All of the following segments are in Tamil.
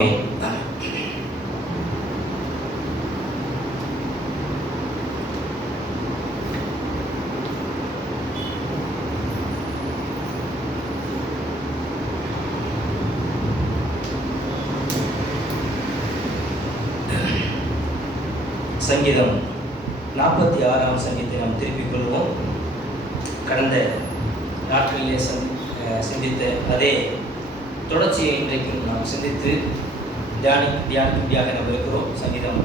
சங்கீதம் 46ஆம் சங்கீதத்தை நாம் திருப்பிக் கொள்வோம். கடந்த நாட்களிலே சிந்தித்த அதே தொடர்ச்சியை இன்றைக்கும் நாம் சிந்தித்து தியானிக்கும்படியாக நாம் இருக்கிறோம். சங்கீதம்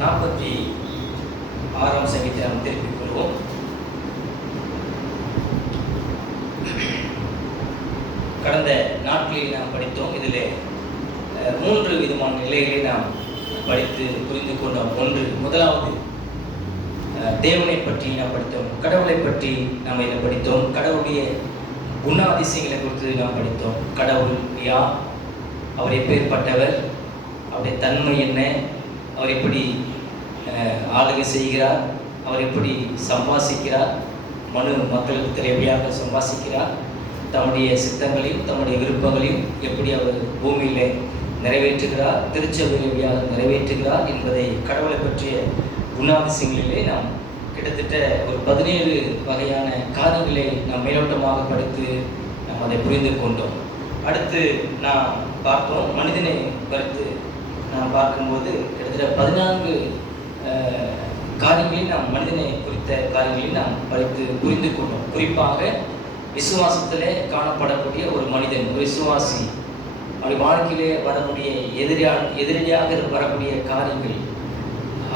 46ஆம் சங்கீதத்தை நாம் திருப்பிக் கொள்வோம். கடந்த நாட்களில் நாம் படித்தோம். இதில் 3 விதமான நிலைகளை நாம் படித்து புரிந்து கொண்டோம். முதலாவது தேவனை பற்றி நாம் படித்தோம், கடவுளை பற்றி நாம் இதை படித்தோம், கடவுளுடைய குணாதிசயங்களை குறித்து நாம் படித்தோம். கடவுள் யார், அவர் எப்பேற்பட்டவர், அவருடைய தன்மை என்ன, அவர் எப்படி ஆளுகை செய்கிறார், அவர் எப்படி சம்பாசிக்கிறார், மக்களுக்கு தேவையாக சம்பாசிக்கிறார், தம்முடைய சித்தங்களையும் தம்முடைய விருப்பங்களையும் எப்படி அவர் பூமியிலே நிறைவேற்றுகிறார், திருச்சபையாக நிறைவேற்றுகிறார் என்பதை கடவுளை பற்றிய குணாதிசயங்களிலே நாம் கிட்டத்தட்ட ஒரு 17 வகையான காரியங்களை நாம் மேலோட்டமாக படித்து நாம் அதை புரிந்து கொண்டோம். அடுத்து நாம் பார்த்தோம், மனிதனை குறித்து நாம் பார்க்கும்போது கிட்டத்தட்ட 14 காரியங்களை நாம் மனிதனை குறித்த காரியங்களை நாம் படித்து புரிந்து கொண்டோம். குறிப்பாக விசுவாசத்திலே காணப்படக்கூடிய ஒரு மனிதன், ஒரு விசுவாசி, அவருடைய வாழ்க்கையிலே வரக்கூடிய எதிரியாக வரக்கூடிய காரியங்கள்,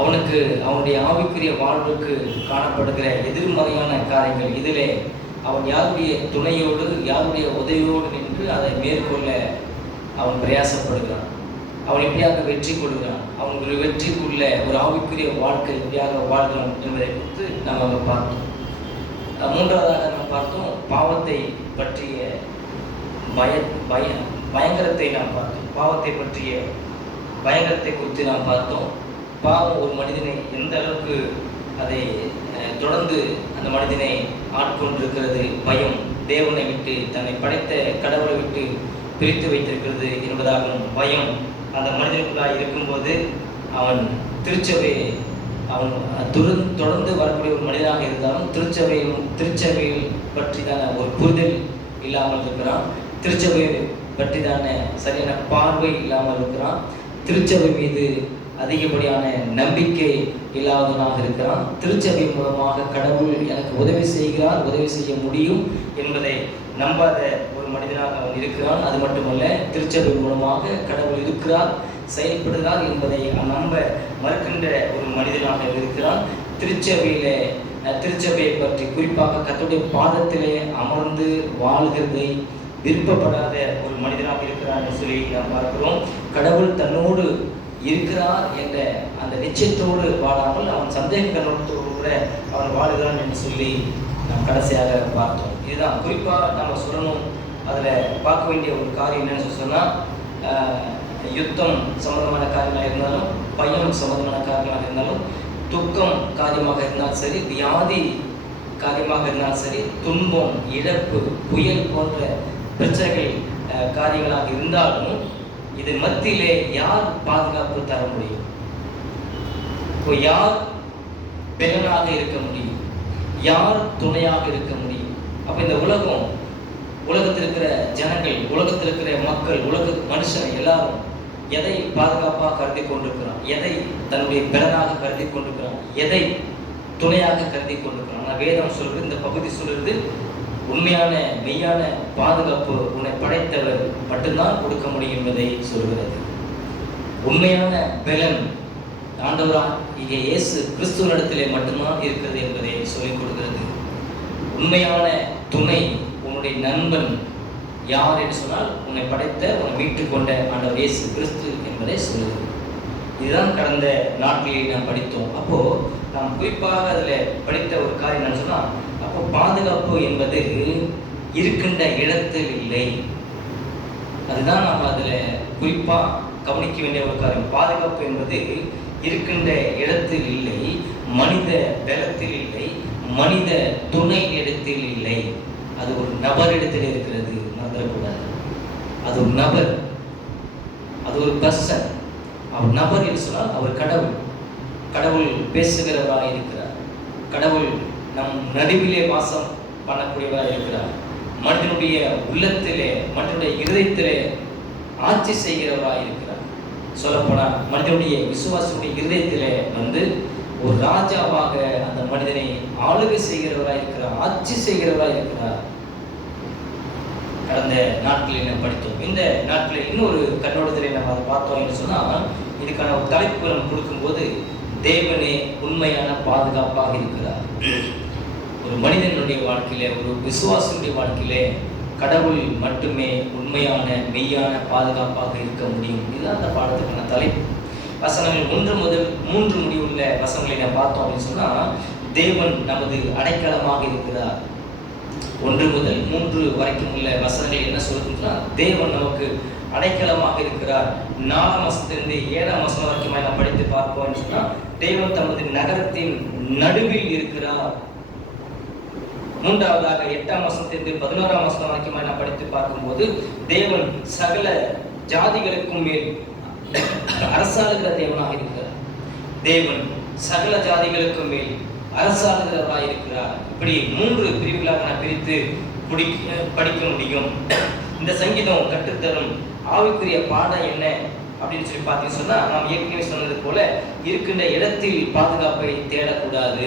அவனுக்கு அவனுடைய ஆவிக்குரிய வாழ்வுக்கு காணப்படுகிற எதிர்மறையான காரியங்கள், இதிலே அவன் யாருடைய துணையோடு யாருடைய உதவியோடு நின்று அதை மேற்கொள்ள அவன் பிரயாசப்படுகிறான், அவன் எப்படியாக வெற்றி கொடுக்கிறான், அவனுடைய வெற்றிக்குள்ள ஒரு ஆவிக்குரிய வாழ்க்கை எப்படியாக வாழ்கிறான் என்பதை குறித்து நாம் அங்கே பார்த்தோம். மூன்றாவதாக நாம் பார்த்தோம், பாவத்தை பற்றிய பயங்கரத்தை நாம் பார்த்தோம். பாவத்தை பற்றிய பயங்கரத்தை குறித்து நாம் பார்த்தோம். பாவம் ஒரு மனிதனை எந்த அளவுக்கு அதை தொடர்ந்து அந்த மனிதனை ஆட்கொண்டிருக்கிறது, பயம் தேவனை விட்டு தன்னை படைத்த கடவுளை விட்டு பிரித்து வைத்திருக்கிறது என்பதாகவும், பயம் அந்த மனிதனுக்குள்ளாக இருக்கும்போது அவன் தொடர்ந்து வரக்கூடிய ஒரு மனிதனாக இருந்தாலும் திருச்சபையில் பற்றிதான ஒரு புரிதல் இல்லாமல் இருக்கிறான், திருச்சபையை பற்றிதான சரியான பார்வை இல்லாமல் இருக்கிறான், திருச்சபை மீது அதிகப்படியான நம்பிக்கை இல்லாதவனாக இருக்கிறான், திருச்சபை மூலமாக கடவுள் எனக்கு உதவி செய்கிறார், உதவி செய்ய முடியும் என்பதை நம்பாத ஒரு மனிதனாக அவன் இருக்கிறான். அது மட்டுமல்ல, திருச்சபை மூலமாக கடவுள் இருக்கிறார், செயல்படுகிறார் என்பதை நம்ப மறுக்கின்ற ஒரு மனிதனாக இருக்கிறான். திருச்சபையை பற்றி குறிப்பாக கர்த்தருடைய பாதத்திலே அமர்ந்து வாழ்கிறதை விருப்பப்படாத ஒரு மனிதனாக இருக்கிறார் என்று சொல்லி நாம் பார்க்கிறோம். கடவுள் தன்னோடு இருக்கிறார் என்ற அந்த நிச்சயத்தோடு வாழாமல் அவன் சந்தேக கண்ணோட்டத்தோடு கூட அவன் வாழுகிறான் என்று சொல்லி நாம் கடைசியாக பார்த்தோம். இதுதான் குறிப்பாக நாம் சொல்லணும். அதில் பார்க்க வேண்டிய ஒரு காரியம் என்னன்னு சொன்னால், யுத்தம் சம்பந்தமான காரியமாக இருந்தாலும், பயம் சம்பந்தமான காரியமாக இருந்தாலும், துக்கம் காரியமாக இருந்தாலும் சரி, வியாதி காரியமாக இருந்தாலும் சரி, துன்பம், இழப்பு, புயல் போன்ற பிரச்சனைகள் காரியங்களாக இருந்தாலும், இதன் மத்தியிலே யார் பாதுகாப்பு தர முடியும், யார் பெலனாக இருக்க முடியும், யார் துணையாக இருக்க முடியும்? அப்ப இந்த உலகத்தில் இருக்கிற ஜனங்கள், உலகத்தில் இருக்கிற மக்கள், மனுஷன் எல்லாரும் எதை பாதுகாப்பாக கருதி கொண்டிருக்கிறான், எதை தன்னுடைய பெலனாக கருதி கொண்டிருக்கிறான், எதை துணையாக கருதி கொண்டிருக்கிறான்? வேதம் சொல்றது, இந்த பகுதி சொல்றது, உண்மையான மெய்யான பாதுகாப்பு உன்னை படைத்தவர் மட்டும்தான் கொடுக்க முடியும் என்பதை சொல்கிறது. உண்மையான பெலன் ஆண்டவராக இங்கே இயேசு கிறிஸ்துவனிடத்திலே மட்டும்தான் இருக்கிறது என்பதை சொல்லிக் கொடுக்கிறது. உண்மையான துணை, உன்னுடைய நண்பன் யார் என்று சொன்னால், உன்னை படைத்த, உன்னை மீட்டுக் கொண்ட ஆண்டவர் இயேசு கிறிஸ்து என்பதை சொல்லுது. இதுதான் கடந்த நாட்களில் நாம் படித்தோம். அப்போ நாம் குறிப்பாக அதில் படித்த ஒரு காரியம் என்னன்னு சொன்னால், அப்போ பாதுகாப்பு என்பது இருக்கின்ற இடத்தில் இல்லை. அதுதான் நாம் அதில் குறிப்பாக கவனிக்க வேண்டிய ஒரு காரியம். பாதுகாப்பு என்பது இருக்கின்ற இடத்தில் இல்லை, மனித பலத்தில் இல்லை, மனித துணை இடத்தில் இல்லை. அது ஒரு நபரிடத்தில் இருக்கிறது, மறந்துடக்கூடாது. அது ஒரு நபர், அது அது ஒரு பர்சன். அவர் நபர் என்று சொன்னால் அவர் கடவுள். கடவுள் பேசுகிறவராக இருக்கிறார். கடவுள் நம் நடுவிலே வாசம் பண்ணக்கூடியவராக இருக்கிறார். மனிதனுடைய உள்ளத்திலே, மனிதனுடைய இருதயத்திலே ஆட்சி செய்கிறவராக இருக்கிறார். சொல்லப்போனால் மனிதனுடைய விசுவாசனுடைய இருதயத்திலே ஒரு ராஜாவாக அந்த மனிதனை ஆளுகை செய்கிறவராக இருக்கிறார், ஆட்சி செய்கிறவராக இருக்கிறார். கடந்த நாட்களில் நாம் படித்தோம். இந்த நாட்களில் இன்னொரு கண்ணோட்டத்தில் நம்ம அதை பார்த்தோம் என்று சொன்னால், இதுக்கான ஒரு தலைப்பு நம்ம கொடுக்கும்போது, தேவனே உண்மையான பாதுகாப்பாக இருக்கிறார். ஒரு மனிதனுடைய வாழ்க்கையிலே, ஒரு விசுவாசனுடைய வாழ்க்கையிலே கடவுள் மட்டுமே உண்மையான மெய்யான பாதுகாப்பாக இருக்க முடியும். இதுதான் அந்த பாடத்துக்கான தலைப்பு. வசனங்கள் 1 முதல் 3 முடிவுள்ள வசனங்களை நான் பார்த்தோம் அப்படின்னு சொன்னால், தேவன் நமது அடைக்கலமாக இருக்கிறார். 1 முதல் 3 வரைக்கும் உள்ள வசனங்கள் என்ன சொல்லுதுன்னா, தேவன் நமக்கு அடைக்கலமாக இருக்கிறார். 4ஆம் வசனத்திலிருந்து 7ஆம் வசனம் வரைக்கும் நான் படித்து பார்ப்போம் சொன்னால், தேவன் தமது நகரத்தின் நடுவில் இருக்கிறார். 3ஆவதாக 8ஆம் வசனத்திலிருந்து 11ஆம் வசனம் வரைக்கும் நான் படித்து பார்க்கும்போது, தேவன் சகல ஜாதிகளுக்கும் மேல் அரசாளுகிற தேவனாக இருக்கிறார். தேவன் சகல ஜாதிகளுக்கும் மேல் அரசாளுகிறவராக இருக்கிறார். இப்படி 3 பிரிவுகளாக நான் பிரித்து படிக்க முடியும். இந்த சங்கீதம் கற்றுத்தரும் ஆவிக்குரிய பாடம் என்ன அப்படின்னு சொல்லி பார்த்தீங்கன்னு சொன்னா, நாம் ஏற்கனவே சொன்னது போல, இருக்கின்ற இடத்தில் பாதுகாப்பை தேடக்கூடாது.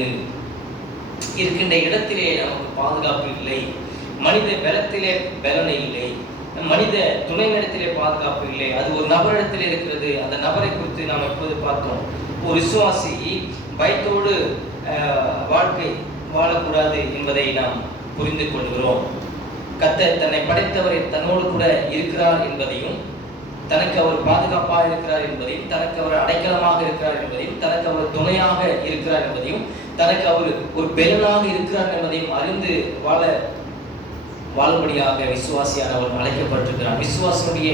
இருக்கின்ற இடத்திலே நமக்கு பாதுகாப்பு இல்லை. மனித பலத்திலே பலனை இல்லை. மனித துணைநிலத்திலே பாதுகாப்பு இல்லை. அது ஒரு நபரிடத்திலே இருக்கிறது. அந்த நபரை குறித்து நாம் இப்போது பார்த்தோம். ஒரு விசுவாசி பயத்தோடு வாழ்க்கை வாழக்கூடாது என்பதை நாம் புரிந்து கொள்கிறோம். கர்த்தர் தன்னை படைத்தவரை தன்னோடு கூட இருக்கிறார் என்பதையும், தனக்கு அவர் பாதுகாப்பாக இருக்கிறார் என்பதையும், தனக்கு அவர் அடைக்கலமாக இருக்கிறார் என்பதையும், தனக்கு அவர் துணையாக இருக்கிறார் என்பதையும், தனக்கு அவர் ஒரு பெலனாக இருக்கிறார் என்பதையும் அறிந்து வாழும்படியாக விசுவாசியானவர் அழைக்கப்பட்டிருக்கிறார். விசுவாசனுடைய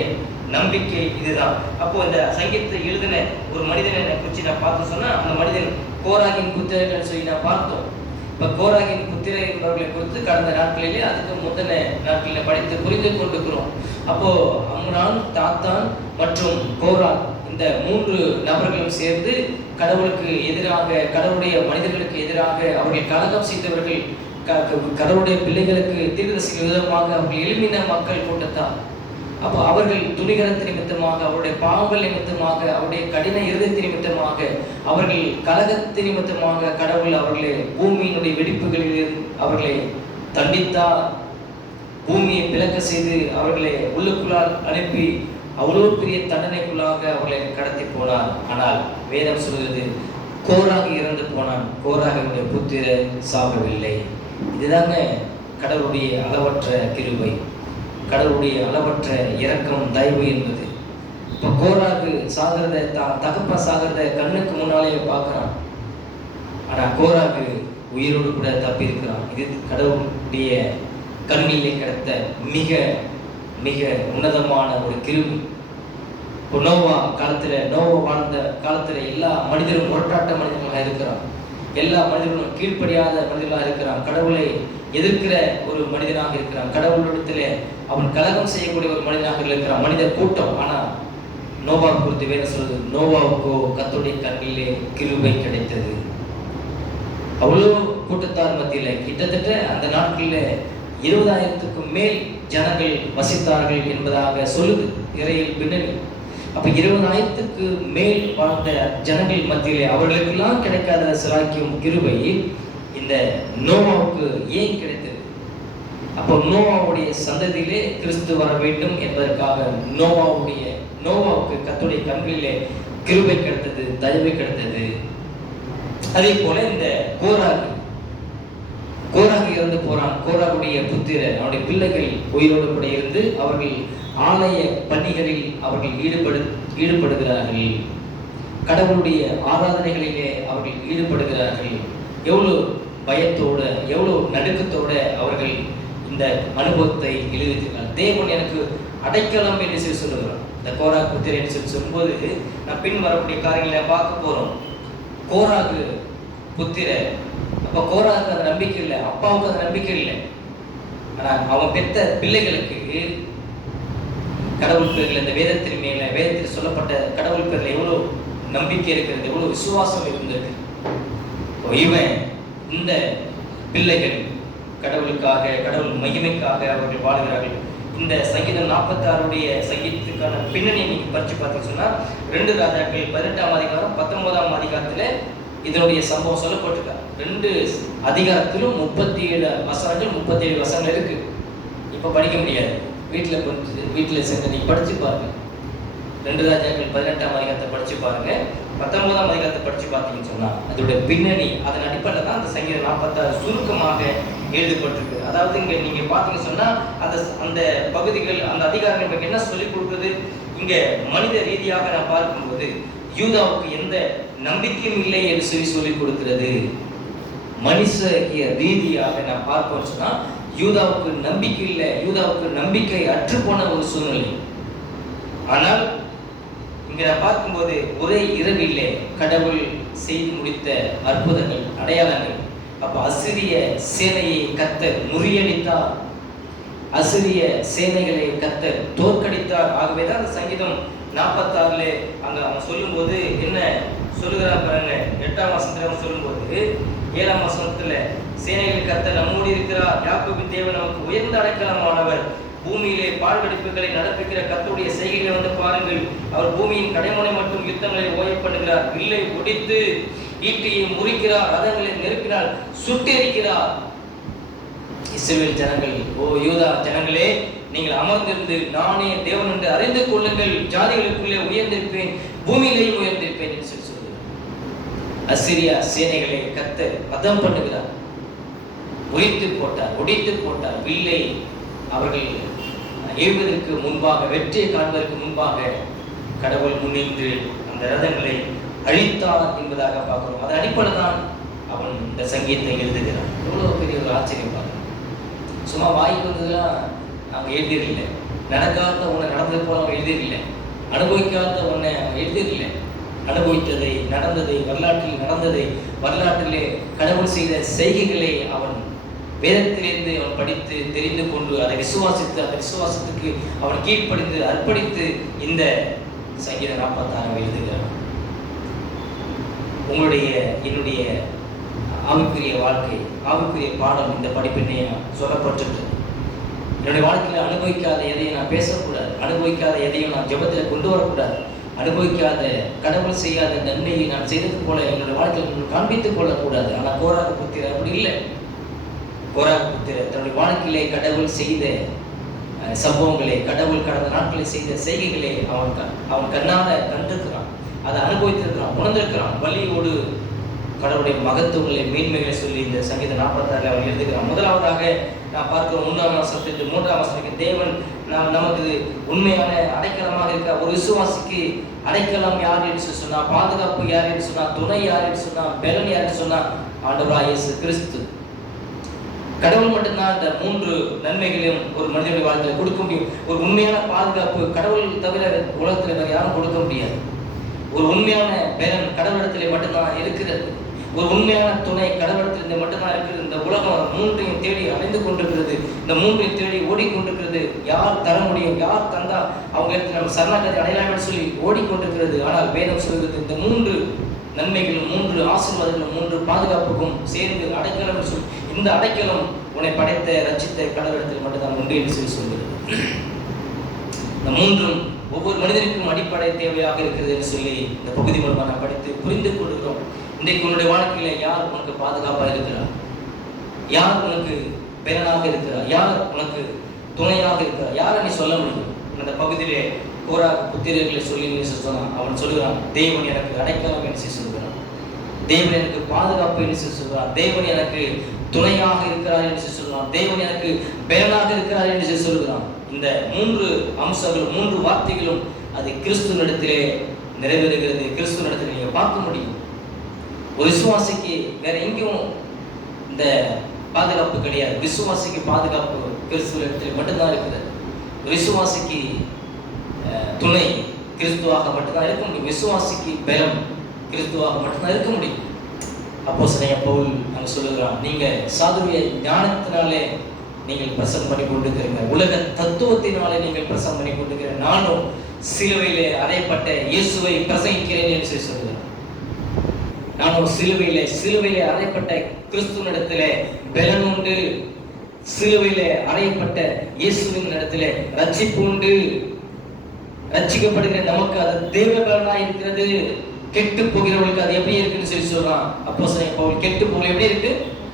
நம்பிக்கை இதுதான். அப்போ இந்த சங்கீதத்தை எழுதின ஒரு மனிதனை குறித்து நான் பார்த்து சொன்னா, அந்த மனிதன் கோராகின் புத்திரர்கள் சொல்லி நான் பார்த்தோம். இப்ப கோராகின் புத்திரர் என்பவர்களை குறித்து கடந்த நாட்களிலே, அதுக்கு முந்தின நாட்களில் படித்து புரிந்து கொண்டிருக்கிறோம். அப்போ அம்ரான், தாத்தான் மற்றும் கோராக், இந்த 3 நபர்களும் சேர்ந்து கடவுளுக்கு எதிராக, கடவுளுடைய மனிதர்களுக்கு எதிராக அவர்கள் கலகம் செய்தவர்கள், கடவுளுடைய பிள்ளைகளுக்கு தீர்க்கதரிசிகள் விதமாக அவர்கள் எழுப்பின மக்கள் கூட்டத்தார். அப்போ அவர்கள் துணிகரத்து நிமித்தமாக, அவருடைய பாவங்கள் நிமித்தமாக, அவருடைய கடின இருதயத்தின் நிமித்தமாக, அவர்கள் கலகத்தின் நிமித்தமாக கடவுள் அவர்களை பூமியினுடைய வெடிப்புகளில் அவர்களை தண்டித்தார். பூமியை பிளக்க செய்து அவர்களை உள்ளுக்குள்ளால் அனுப்பி அவ்வளோ பெரிய தண்டனைக்குள்ளாக அவர்களை கடத்தி போனார். ஆனால் வேதம் சொல்கிறது, கோராக இறந்து போனான், கோராகனுடைய புத்திரர் சாகவில்லை. இதுதாங்க கடவுளுடைய அளவற்ற கிருபை, கடவுளுடைய அளவற்ற இரக்கம், தயவு என்பது. இப்போ கோராகு சாகிறத, தகப்பா சாகிறத கண்ணுக்கு முன்னாலே பார்க்கிறான். ஆனால் கோராகு உயிரோடு கூட தப்பி இருக்கிறான். இது கடவுளுடைய கண்ணிலே கிடைத்த மிக மிக உன்னதமான ஒரு கிருபை. இப்போ நோவா வாழ்ந்த காலத்துல எல்லா மனிதரும் முரட்டாட்ட மனிதர்களாக இருக்கிறான். எல்லா மனிதர்களும் கீழ்ப்படியாத மனிதர்களாக இருக்கிறான். கடவுளை எதிர்க்கிற ஒரு மனிதனாக இருக்கிறான். கடவுளிடத்திலே அவன் கலகம் செய்யக்கூடிய ஒரு மனிதனாக இருக்கிறான். மனித கூட்டம். ஆனா நோவா குறித்து வேற சொல்றது, நோவாவுக்கோ கர்த்தருடைய கண்ணிலே கிருபை கிடைத்தது. அவ்வளோ கூட்டத்தார் மத்தியில கிட்டத்தட்ட அந்த நாட்களில் 20,000க்கும் மேல் ஜனங்கள் வசித்தார்கள் என்பதாக சொல்லுது இறையில் பின்னணி. அப்ப 20,000க்கு மேல் வாழ்ந்த ஜனங்கள் மத்தியிலே அவர்களுக்கெல்லாம் கிடைக்காத சிலாக்கியம் கிருபை இந்த நோவாவுக்கு ஏன் கிடைத்தது? அப்போ நோவாவுடைய சந்ததியிலே கிறிஸ்து வர வேண்டும் என்பதற்காக நோவாவுக்கு கர்த்தருடைய கண்களிலே கிருபை கிடைத்தது, தயவு கிடைத்தது. அதே போல இந்த கோராகு இறந்து போறான். கோராகுடைய புத்திரர், அவருடைய பிள்ளைகள் உயிரோடு கூட இருந்து அவர்கள் ஆலய பணிகளில் அவர்கள் ஈடுபடுகிறார்கள். கடவுளுடைய ஆராதனைகளிலே அவர்கள் ஈடுபடுகிறார்கள். எவ்வளவு பயத்தோட, எவ்வளவு நடுக்கத்தோட அவர்கள் இந்த அனுபவத்தை எழுதியிருக்கிறார். தேவன் எனக்கு அடைக்கலம் என்று சொல்லி சொல்லுகிறார். இந்த கோராகு புத்திரர் என்று சொல்லி சொல்லும்போது நான் பின் வரக்கூடிய காரியங்களை பார்க்க போறோம். கோராகு புத்திரர், அப்ப கோராகுக்கு அந்த நம்பிக்கை இல்லை, அப்பாவுக்கு அந்த நம்பிக்கை இல்லை. ஆனா அவன் பெற்ற பிள்ளைகளுக்கு கடவுள் பேரில் இந்த வேதத்தின் மேல வேதத்தில் சொல்லப்பட்ட கடவுள் பேரில் எவ்வளவு நம்பிக்கை இருக்கிறது, எவ்வளவு விசுவாசம் இருந்திருக்கு. இவன் இந்த பிள்ளைகள் கடவுளுக்காக கடவுள் மகிமைக்காக அவர்கள் வாழ்கிறார்கள். இந்த சங்கீதம் 46 சங்கீதத்துக்கான பின்னணியை நீங்க படிச்சு பார்த்தீங்கன்னு சொன்னா 2 ராஜாக்கள் 18ஆம் அதிகாரம் 19ஆம் அதிகாரத்துல இதனுடைய சம்பவம் சொல்லப்பட்டிருக்கா. 2 அதிகாரத்திலும் 37 வசனங்கள் 37 வசனங்கள் இருக்கு. இப்ப படிக்க முடியாது, வீட்டில் சேர்ந்து நீங்க படிச்சு பாருங்க. 2 ராஜாக்கள் 18ஆம் அதிகாரத்தை படிச்சு பாருங்க, 19ஆம் அதிகாரத்தை படிச்சு பார்த்தீங்கன்னு சொன்னா அதோட பின்னணி அதன் அடிப்படையில் தான் அந்த சங்கீதம் 46 சுருக்கமாக எழுதப்பட்டிருக்கு. அதாவது இங்க நீங்க பார்த்தீங்கன்னு சொன்னா அந்த பகுதிகள் அந்த அதிகாரங்கள் நமக்கு என்ன சொல்லிக் கொடுக்குது, இங்க மனித ரீதியாக நான் பார்க்கும்போது யூதாவுக்கு எந்த நம்பிக்கையும் இல்லை என்று சொல்லிக் கொடுக்கிறது. மனுஷ ரீதியாக நான் பார்ப்போம்னு சொன்னா யூதாவுக்கு நம்பிக்கை இல்லை, யூதாவுக்கு நம்பிக்கை அற்றுப்போன ஒரு சூழ்நிலை. ஆனால் இங்க நான் பார்க்கும்போது ஒரே இரவிலே கடவுள் செய்து முடித்த அற்புதங்கள் அடையாளங்கள். அப்ப அசிரிய சேனையை கர்த்தர் முறியடித்தார், அசிரிய சேனைகளை கர்த்தர் தோற்கடித்தார். ஆகவேதான் அந்த சங்கீதம் 46 அங்க அவன் சொல்லும் போது என்ன சொல்லுகிறான் பாருங்க. 8ஆம் வசனத்துல அவன் சொல்லும் போது 7ஆம் வசனத்துல சேனைகளின் கர்த்தர் நம்மோடு இருக்கிறார், யாக்கோபின் தேவன் நமக்கு உயர்ந்த அடைக்கலமானவர், பூமியிலே பாழ்கடிப்புகளை நடப்பிக்கிற கர்த்தருடைய செய்கைகளை வந்து பாருங்கள், அவர் பூமியின் கடைமுனை மற்றும் யுத்தங்களை ஓய பண்ணுகிறார், வில்லை ஒடித்து ஈட்டியை முறிக்கிறார், ரதங்களை நெருப்பினால் சுட்டெரிக்கிறார். இஸ்ரவேல் ஜனங்கள், ஓ யூதா ஜனங்களே, நீங்கள் அமர்ந்திருந்து நானே தேவன் என்று அறிந்து கொள்ளுங்கள், ஜாதிகளுக்குள்ளே உயர்ந்திருப்பேன், பூமியிலேயும் உயர்ந்திருப்பேன் என்று சொல்லுகிறார். அசிரியா சேனைகளை கர்த்தர் வதம் பண்ணுகிறார், ஒடித்து போட்டார். வில்லை அவர்கள் ஏவுவதற்கு முன்பாக, வெற்றியை காண்பதற்கு முன்பாக கடவுள் முன்னின்று அந்த ரதங்களை அழித்தார் என்பதாக பார்க்கிறோம். அதன் அடிப்படையில் தான் அவன் இந்த சங்கீதத்தை எழுதுகிறான். எவ்வளவு பெரிய ஒரு ஆச்சரியம் பாருங்க. சும்மா வாய்க்கு வந்ததுலாம் அவங்க எழுதியதில்லை, நடக்காத ஒன்றை நடந்தது போல அவன் எழுதியதில்லை, அனுபவிக்காத ஒன்றை அவன் எழுதியதில்லை. அனுபவித்ததை, நடந்ததை, வரலாற்றில் நடந்ததை, வரலாற்றிலே கடவுள் செய்த செய்கைகளை அவன் வேதத்திலிருந்து அவன் படித்து தெரிந்து கொண்டு அதை விசுவாசித்து, அந்த விசுவாசத்துக்கு அவன் கீழ்ப்படிந்து அர்ப்பணித்து இந்த சங்கீதம் 46 எழுதுகிறான். உங்களுடைய என்னுடைய ஆவிக்குரிய வாழ்க்கை, ஆவிக்குரிய பாடம் இந்த படிப்பினை சொல்லப்பட்டிருக்கு. என்னுடைய வாழ்க்கையில் அனுபவிக்காத எதையும் நான் பேசக்கூடாது, அனுபவிக்காத எதையும் நான் ஜெபத்தில் கொண்டு வரக்கூடாது, அனுபவிக்காத கடவுள் செய்யாத நன்மையை நான் செய்தது போல என்னுடைய வாழ்க்கையில் காண்பித்துக் கொள்ளக்கூடாது. ஆனால் கோராக புத்திரர் அப்படி இல்லை. கோராக புத்திரர் தன்னுடைய வாழ்க்கையிலே கடவுள் செய்த சம்பவங்களை, கடவுள் கடந்த நாட்களை செய்த செய்கைகளை அவன் கண்ணால கண்டிருக்கிறான், அதை அனுபவித்திருக்கிறான், உணர்ந்திருக்கிறான். வலியோடு கடவுளுடைய மகத்துவங்களை, மேன்மைகளை சொல்லி இந்த சங்கீதம் 46 அவன் எழுதுகிறான். முதலாவதாக நான் பார்க்கிறோம் 1ஆம் வசனத்திலிருந்து 3ஆம் வசனத்துக்கு தேவன் நமக்கு உண்மையான அடைக்கலமாக இருக்கிற ஒரு விசுவாசிக்கு அடைக்கலம் யார் என்று சொன்னா, பாதுகாப்பு யார் என்று சொன்னா, துணை யார் என்று சொன்னா, பலன் யார் என்று சொன்னா, ஆண்டவராகிய இயேசு கிறிஸ்து. கடவுள் மட்டும்தான் இந்த 3 நன்மைகளையும் ஒரு மனிதனுடைய வாழ்க்கையில் கொடுக்க முடியும். ஒரு உண்மையான பாதுகாப்பு கடவுள் தவிர உலகத்தில் வேறு யாரும் கொடுக்க முடியாது. ஒரு உண்மையான பலன் கடவுளிடத்திலே மட்டும்தான் இருக்கிறது. ஒரு உண்மையான துணை கடவுளத்திலிருந்து மட்டும்தான் இருக்கிறது. இந்த உலகம் 3ஐயும் தேடி அலைந்து கொண்டிருக்கிறது, இந்த 3ஐயும் தேடி ஓடிக்கொண்டிருக்கிறது. யார் தர முடியும், யார் தந்தா அவங்க இடத்துல நம்ம சரணாகதி அடையலாம் என்று சொல்லி ஓடிக்கொண்டிருக்கிறது. ஆனால் வேதம் சொல்கிறது இந்த 3 நன்மைகளும் 3 ஆசீர்வாதங்களும் 3 பாதுகாப்புக்கும் சேர்ந்து அடைக்கலம் சொல்லி, இந்த அடைக்கலம் உன்னை படைத்த ரட்சித்த கடவுளிடத்தில் மட்டும்தான் உண்டு என்று சொல்லி சொல்கிறது. இந்த 3ம் ஒவ்வொரு மனிதனுக்கும் அடிப்படை தேவையாக இருக்கிறது என்று சொல்லி இந்த பகுதி மூலமாக நான் படித்து புரிந்து கொள்கிறோம். இன்றைக்கு உன்னுடைய வாழ்க்கையில யார் உனக்கு பாதுகாப்பாக இருக்கிறார், யார் உனக்கு பலனாக இருக்கிறார், யார் உனக்கு துணையாக இருக்கிறார், யாரை நீ சொல்ல முடியும்? அந்த பகுதியிலே கோராக புத்திரர்களை சொல்லி சொன்னான். அவன் சொல்லுகிறான், தேவன் எனக்கு அடைக்கலம் என்று சொல்கிறான், தேவன் எனக்கு பாதுகாப்பு என்று சொல்கிறான், தேவன் எனக்கு துணையாக இருக்கிறார் என்று சொல்கிறான், தேவன் எனக்கு பலனாக இருக்கிறார் என்று சொல்கிறான். இந்த 3 அம்சங்களும் 3 வார்த்தைகளும் அது கிறிஸ்துவனிடத்திலே நிறைவேறுகிறது. கிறிஸ்துவனிடத்தில் நீங்க பார்க்க முடியும். ஒரு விசுவாசிக்கு வேற எங்கேயும் இந்த பாதுகாப்பு கிடையாது. விசுவாசிக்கு பாதுகாப்பு கிறிஸ்துவனிடத்தில் மட்டும்தான் இருக்கிறது. விசுவாசிக்கு துணை கிறிஸ்துவாக மட்டும்தான் இருக்க முடியும். விசுவாசிக்கு பலம் கிறிஸ்துவாக மட்டும்தான் இருக்க முடியும். அப்போஸ்தலனாகிய பவுல் அங்க சொல்லுகிறான், நீங்க சாதுரிய ஞானத்தினாலே நீங்கள் பிரசங்கம் பண்ணி கொண்டிருக்கிறீங்க. உலக தத்துவத்தினாலே நீங்கள் பிரசங்கம் பண்ணி கொண்டிருக்கிற. நானும் சிலுவையிலே அறையப்பட்ட இயேசுவை பிரசங்கிக்கிறேன் என்று சொல்லுகிறேன். நானும் சிலுவையிலே அறையப்பட்ட கிறிஸ்துவினிடத்திலே பலன் உண்டு. சிலுவையிலே அறையப்பட்ட இயேசுவின் இடத்திலே ரட்சிப்பு உண்டு. ரட்சிக்கப்படுகிற நமக்கு அது தேவ பலனாய் இருக்கிறது. கெட்டு போகிறவர்களுக்கு அது எப்படி இருக்குன்னு சொல்றான் அப்போஸ்தலன் பவுல். கெட்டு போகிற எப்படி இருக்கு?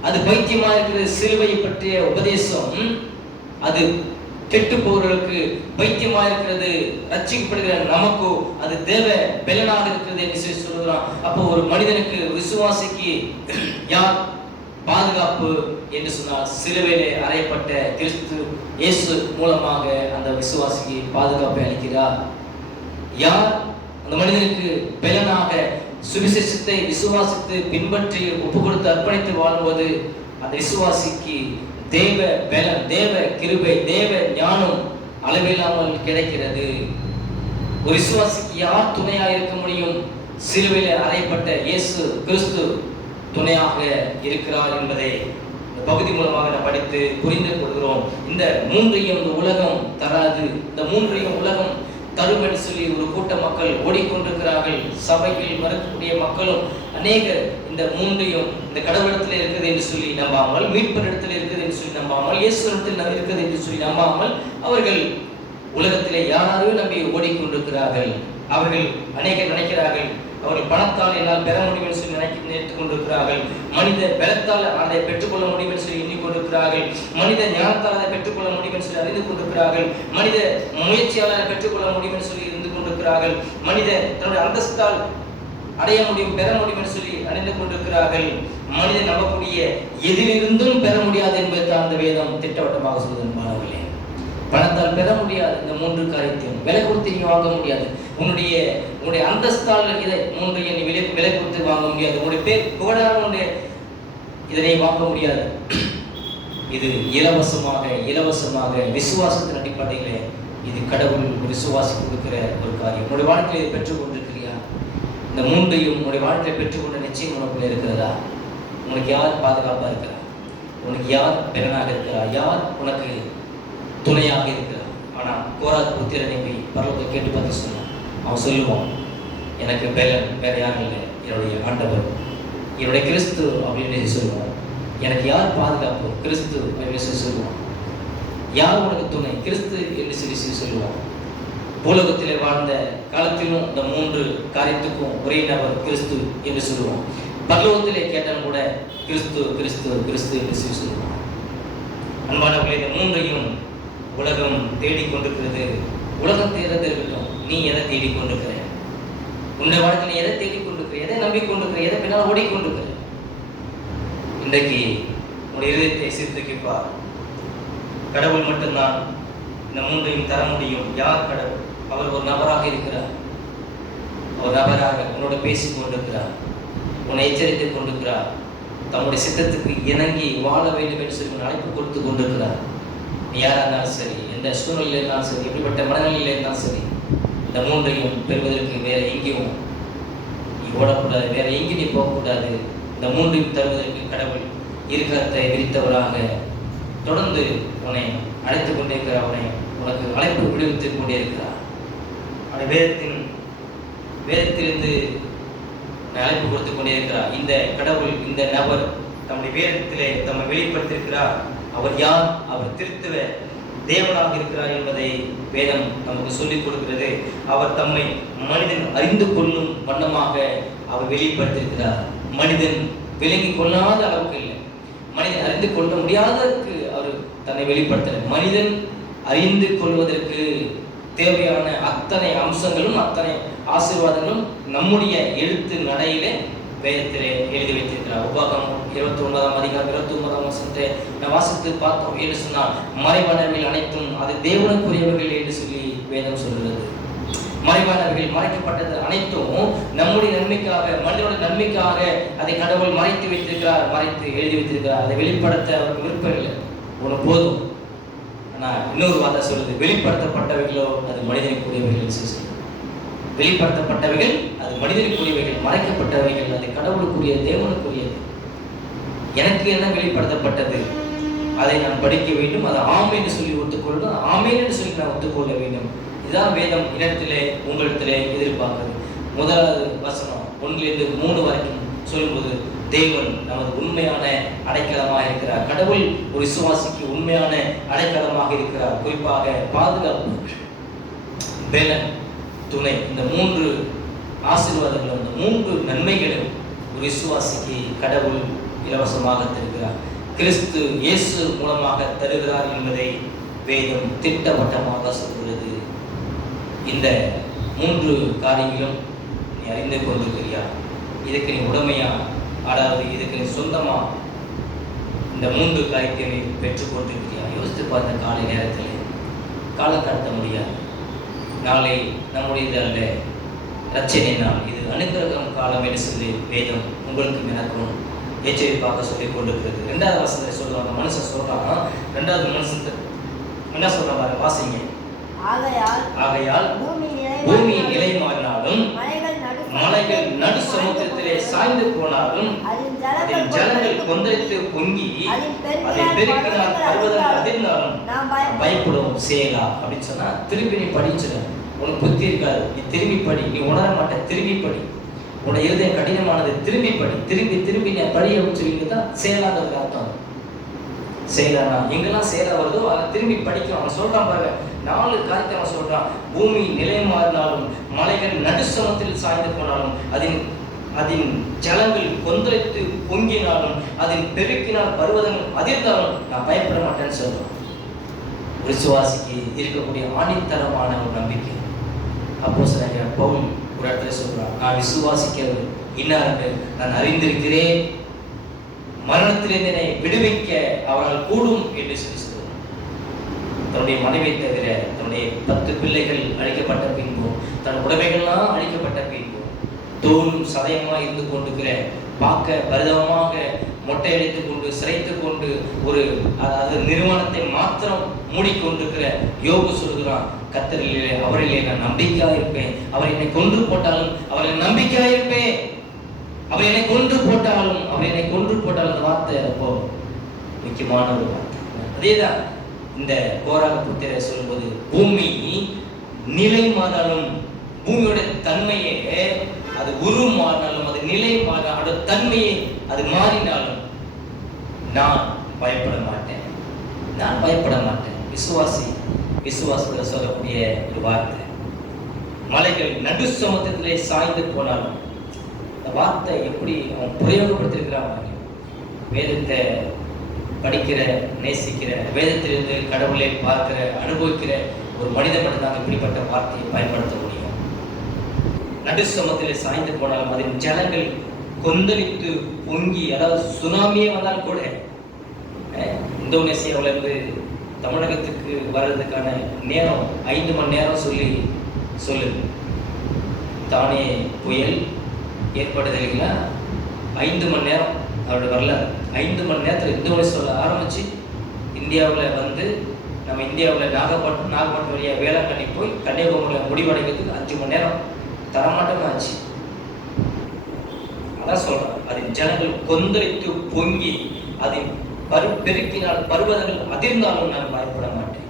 அது பைத்தியமா இருக்கிறது. சிலுவையை பற்றிய உபதேசம் அது கெட்டு போகிறவர்களுக்கு பைத்தியமா இருக்கிறது. ரட்சிக்கப்படுகிற நமக்கு அது தேவ பலனாக இருக்கிறது என்று சொல்றான். அப்போ ஒரு மனிதனுக்கு, விசுவாசிக்கு யார் பாதுகாப்பு என்று சொன்னால், சிலுவையிலே அறையப்பட்ட கிறிஸ்து இயேசு மூலமாக அந்த விசுவாசிக்கு பாதுகாப்பை அளிக்கிறார். யார் அந்த மனிதனுக்கு பலனாக சுவிசேஷத்தை விசுவாசித்து பின்பற்றி ஒப்பு கொடுத்து அர்ப்பணித்து வாழ்வது? அந்த விசுவாசிக்கு தேவ பலன், தேவ கிருபை, தேவ ஞானம் அளவில்லாமல் கிடைக்கிறது. ஒரு விசுவாசிக்கு யார் துணையாக இருக்க முடியும்? சிலுவையிலே அறையப்பட்ட இயேசு கிறிஸ்து துணையாக இருக்கிறார் என்பதை இந்த பகுதி மூலமாக நாம் படித்து புரிந்து கொள்கிறோம். இந்த மூன்றையும் இந்த உலகம் தராது. இந்த மூன்றையும் உலகம் தரும் என்று சொல்லி ஒரு கூட்ட மக்கள் ஓடிக்கொண்டிருக்கிறார்கள். சபையில் வரக்கூடிய மக்களும் அநேகர் இந்த மூன்றையும், இந்த கடவுளிடத்தில் இருக்குது என்று சொல்லி நம்பாமல், மீட்பர் இடத்தில் இருக்குது என்று சொல்லி நம்பாமல், இயேசுவிடத்தில் இருக்குது என்று சொல்லி நம்பாமல், அவர்கள் உலகத்திலே யாரையும் நம்பி ஓடிக்கொண்டிருக்கிறார்கள். அவர்கள் அநேகர் நினைக்கிறார்கள், அவர்கள் பணத்தால் என்னால் பெற முடியும் என்று சொல்லி நினைத்துக் கொண்டிருக்கிறார்கள். மனித பலத்தால் அதை பெற்றுக்கொள்ள முடியும் என்று சொல்லி எண்ணிக்கொண்டிருக்கிறார்கள். மனித ஞானத்தால் அதை பெற்றுக்கொள்ள முடியும் என்று சொல்லி அறிந்து கொண்டிருக்கிறார்கள். மனித முயற்சியால் அதை பெற்றுக்கொள்ள முடியும் என்று சொல்லி இருந்து கொண்டிருக்கிறார்கள். மனித தன்னுடைய அந்தஸ்தால் அடைய முடியும், பெற முடியும் என்று சொல்லி அறிந்து கொண்டிருக்கிறார்கள். மனிதன் நம்பக்கூடிய எதிலிருந்தும் பெற முடியாது என்பதை அந்த வேதம் திட்டவட்டமாக சொல்வது. மாணவர்களே, பணத்தால் பெற முடியாது. இந்த மூன்று காரியத்தையும் விலை கொடுத்து நீ வாங்க முடியாது. உன்னுடைய அந்தஸ்தால் இதை மூன்றையும் நீ விலை கொடுத்து வாங்க முடியாது. உன்னுடைய பேர் புகழான இதனை வாங்க முடியாது. இது இலவசமாக விசுவாசத்தின் அடிப்படையிலே இது கடவுள் விசுவாசி கொடுக்கிற ஒரு காரியம். உன்னுடைய வாழ்க்கையை பெற்றுக் கொண்டிருக்கிறியா? இந்த மூன்றையும் உன்னுடைய வாழ்க்கையை பெற்றுக்கொண்ட நிச்சயம் உனக்குள்ள இருக்கிறதா? உனக்கு யார் பாதுகாப்பா இருக்கிறா? உனக்கு யார் பெறனாக இருக்கிறா? யார் உனக்கு துணையாக இருக்கிறார்? ஆனா கோராத் புத்திரனை போய் பரலோகத்தை கேட்டு பார்த்து சொன்னான். அவன் சொல்லுவான், எனக்கு பலன் வேற யாரும் இல்லை, என்னுடைய ஆண்டவர், என்னுடைய கிறிஸ்து அப்படின்னு சொல்லுவான். எனக்கு யார் பாதுகாப்பு? கிறிஸ்து அப்படின்னு சொல்லி சொல்லுவான். யார் உனக்கு துணை? கிறிஸ்து என்று சொல்லி சொல்லுவான். பூலோகத்திலே வாழ்ந்த காலத்திலும் இந்த மூன்று காரியத்துக்கும் ஒரே நபர் கிறிஸ்து என்று சொல்லுவான். பரலோகத்திலே கேட்டாலும் கூட கிறிஸ்து கிறிஸ்து கிறிஸ்து என்று சொல்லி சொல்லுவான். அன்பானவர்களே, இந்த மூன்றையும் உலகம் தேடிக்கொண்டிருக்கிறது. உலகம் தேடுறது இருக்கட்டும், நீ எதை தேடிக்கொண்டிருக்கிற? உன்னுடைய வாழ்க்கையில் எதை தேடிக்கொண்டிருக்கிற? எதை நம்பிக்கொண்டிருக்கிற? எதை பின்னால் ஓடிக்கொண்டிருக்கிற? இன்றைக்கு உன்னுடைய இதயத்தை சீர்தூக்கிப்பார். கடவுள் மட்டும்தான் இந்த மூன்றையும் தர முடியும். யார் கடவுள்? அவர் ஒரு நபராக இருக்கிறார். ஒரு நபராக உன்னோட பேசிக் கொண்டிருக்கிறார், உன்னை எச்சரித்துக் கொண்டிருக்கிறார். தம்முடைய சித்தத்துக்கு இணங்கி வாழ வேண்டும் என்று சொல்லி அழைப்பு கொடுத்து கொண்டிருக்கிறார். நீ யாராக இருந்தாலும் சரி, எந்த சூழ்நிலையில் இருந்தாலும் சரி, எப்படிப்பட்ட மனநிலையில் இருந்தாலும் சரி, இந்த மூன்றையும் பெறுவதற்கு வேற எங்கேயும் நீ ஓடக்கூடாது, வேற எங்கேயும் நீ போகக்கூடாது. இந்த மூன்றையும் தருவதற்கு கடவுள் இருக்கத்தை விரித்தவராக தொடர்ந்து உன்னை அழைத்துக் கொண்டே இருக்கிறார். அவனை உனக்கு அழைப்பு விடுவித்துக் கொண்டே இருக்கிறார். அவனை வேதத்திலிருந்து அழைப்பு கொடுத்து கொண்டே இருக்கிறார். இந்த கடவுள், இந்த நபர் தம்முடைய வேதத்திலே தம்மை வெளிப்படுத்தியிருக்கிறார். அவர் யார்? அவர் திருத்துவ தேவனாக இருக்கிறார் என்பதை வேதம் நமக்கு சொல்லிக் கொடுக்கிறது. அவர் தம்மை மனிதன் அறிந்து கொள்ளும் வண்ணமாக அவர் வெளிப்படுத்தியிருக்கிறார். மனிதன் விளங்கி கொள்ளாத அளவுக்கு இல்லை, மனிதன் அறிந்து கொள்ள முடியாததற்கு அவர் தன்னை வெளிப்படுத்துகிறார். மனிதன் அறிந்து கொள்வதற்கு தேவையான அத்தனை அம்சங்களும் அத்தனை ஆசீர்வாதங்களும் நம்முடைய எழுத்து நடையிலே வேதத்திலே எழுதி வைத்திருக்கிறார். உபாகமம் 29ஆம் அதிகாரம் 29ஆம் வசனத்தை நான் வாசித்து பார்த்தோம். என்று சொன்னால் மறைவானவர்கள் அனைத்தும் அது தேவனுக்குரியவர்கள் என்று சொல்லி வேதம் சொல்கிறது. மறைவானவர்கள், மறைக்கப்பட்டது அனைத்தும் நம்முடைய நன்மைக்காக, மனிதனுடைய நன்மைக்காக அதை கடவுள் மறைத்து வைத்திருக்கிறார், மறைத்து எழுதி வைத்திருக்கிறார். அதை வெளிப்படுத்த அவருக்கு விருப்பம் இல்லை. ஒன்று போதும். ஆனால் இன்னொரு வார்த்தை சொல்லுது, வெளிப்படுத்தப்பட்டவைகளோ அது மனிதனுக்குரியவர்கள் சொல்லி. வெளிப்படுத்தப்பட்டவைகள் அது மனிதனுக்குரியவைகள், மறைக்கப்பட்டவைகள் அது கடவுளுக்குரிய, தேவனுக்குரியது. எனக்கு என்ன வெளிப்படுத்தப்பட்டது? அதை நான் படிக்க வேண்டும், அதை ஆம் என்று சொல்லி ஒத்துக்கொள்ளணும், ஆமேன் என்று சொல்லி நான் ஒத்துக்கொள்ள வேண்டும். இதுதான் வேதம் இடத்திலே உங்களிடத்திலே எதிர்பார்க்கிறது. முதலாவது வசனம் 1-3 வரைக்கும் சொல்லும்போது தேவன் நமது உண்மையான அடைக்கலமாக இருக்கிறார். கடவுள் ஒரு விசுவாசிக்கு உண்மையான அடைக்கலமாக இருக்கிறார். குறிப்பாக பாதுகாப்பு, பலன், துணை, இந்த 3 ஆசீர்வாதங்களும், இந்த 3 நன்மைகளும் ஒரு விசுவாசிக்கு கடவுள் இலவசமாக தருகிறார். கிறிஸ்து இயேசு மூலமாக தருகிறார் என்பதை வேதம் திட்டவட்டமாக சொல்கிறது. இந்த 3 காரியங்களும் நீ அறிந்து கொண்டிருக்கிறியா? இதுக்கு நீ உடமையா, அதாவது இதுக்கு நீ சொந்தமா இந்த 3 காரியத்தை நீ பெற்றுக்கொண்டிருக்கிறியா? யோசித்து பார்த்த காலை நேரத்தில் காலம் கடத்த முடியாது. நாளை நம்முடையது அல்ல, ரட்சணை நாள், இது அனுக்கிரகம் காலம் என்று சொல்லி வேதம் உங்களுக்கும் எனக்கும் எச்சரிப்பாக சொல்லிக் கொண்டிருக்கிறது. 2வது வசனத்தை சொல்லுவாங்க. மனுஷன் சொல்றான், 2வது மனுஷன் என்ன சொல்றாங்க வாசிங்க. ஆகையால் பூமி நிலை மாறினாலும், மலைகள் நடு சமுத்திரத்திலே சாய்ந்து போனாலும், அதில் ஜலங்கள் கொந்தளித்து பொங்கி அதை பெருக்கினால் பர்வதங்கள் அதிர்ந்தாலும் பயப்படும் சேலா அப்படின்னு சொன்னா, திரும்பி நீ படிச்சுட. உனக்கு புத்தி இருக்காது, நீ திரும்பி படி. நீ உணர மாட்ட, திரும்பி படி. உன்னுடைய இருதயம் கடினமானது, திரும்பி படி. திரும்பி நீ படி அப்படின்னு சொல்லிட்டு தான் சேலாங்கிறதுக்கு அர்த்தம். சேலானா எங்கெல்லாம் சேலா வருதோ அதை திரும்பி படிக்கணும். அவன் சொல்றான் பாருங்க, 4 காரியத்தை அவன் சொல்றான். பூமி நிலை மாறினாலும், மலைகள் நடுசமத்தில் சாய்ந்து போனாலும், அதன் ஜலங்கள் கொந்தளித்து பொங்கினாலும், அதன் பெருக்கினால் பர்வதங்கள் அதிர்ந்தாலும் நான் பயப்பட மாட்டேன்னு சொல்றான். விசுவாசிக்கு இருக்கக்கூடிய ஆணித்தரமான ஒரு நம்பிக்கை. அப்போஸ்தலனாகிய பவுல் ஒரு இடத்துல சொல்றான், நான் விசுவாசிக்க இன்னார்கள் நான் அறிந்திருக்கிறேன், மரணத்திலிருந்து என்னை விடுவிக்க அவரால் கூடும் என்று சொல்லி சொல்றார். தன்னுடைய மனைவியை தவிர தன்னுடைய 10 பிள்ளைகள் அழிக்கப்பட்ட பின்பும், தன் உடைமைகள்லாம் அழிக்கப்பட்ட பின்பும், தோலும் சதயமாக இருந்து கொண்டிருக்கிற, பார்க்க பரிதாபமாக மொட்டை அடித்துக் கொண்டு சிரைத்துக் கொண்டு ஒரு அதாவது நிறுவனத்தை மாத்திரம் மூடிக்கொண்டிருக்கிற யோபு சொல்கிறான், கர்த்தரிலே அவரிலே நான் நம்பிக்கையாக இருப்பேன். அவர் என்னை கொன்று போட்டாலும் அவரில் நம்பிக்கையாக இருப்பேன். அவர் என்னை கொன்று போட்டாலும் அந்த வார்த்தை ரொம்ப முக்கியமான ஒரு வார்த்தை. அதேதான் இந்த கோராக புத்திர சொல்லும்போது, பூமி நிலை மாறினாலும், பூமியோட தன்மையே அது உரு மாறினாலும், அது நிலை மாறினாலும், அதோட தன்மையை அது மாறினாலும் நான் பயப்பட மாட்டேன். விசுவாசத்தில் சொல்லக்கூடிய ஒரு வார்த்தை. மலைகள் நடு சமுத்திரத்திலே சாய்ந்து போனாலும், இந்த வார்த்தை எப்படி அவன் பிரயோகப்படுத்திருக்கிறான். வேதத்தை படிக்கிற, நேசிக்கிற, வேதத்திலிருந்து கடவுளை பார்க்கிற, அனுபவிக்கிற ஒரு மனிதன் மட்டும்தான் இப்படிப்பட்ட வார்த்தையை பயன்படுத்த முடியும். நடு சமுத்திரத்திலே சாய்ந்து போனாலும், அதன் ஜலங்கள் கொந்தளித்து பொங்கி, அதாவது சுனாமியே வந்தாலும் கூட, இந்தோனேசியாவில இருந்து தமிழகத்துக்கு வர்றதுக்கான நேரம் 5 மணி நேரம் சொல்லுது. தானே புயல் ஏற்படுது இல்லைங்களா, 5 மணி நேரம் அவரோட வரலாறு. 5 மணி நேரத்தில் இந்தோனேசியாவில் ஆரம்பிச்சு இந்தியாவில் வந்து நம்ம இந்தியாவில் நாகப்பட்டினம் வழியாக வேளாங்கண்ணி போய் கன்னியாகுமரியில் முடிவடைக்கிறதுக்கு 5 மணி நேரம் தரமாட்டமே ஆச்சு. அதான் சொல்றேன், அதன் ஜனங்கள் கொந்தளித்து பொங்கி அதன் பெருக்கினால் பர்வதங்கள் அதிர்ந்தாலும் நான் பயப்பட மாட்டேன்.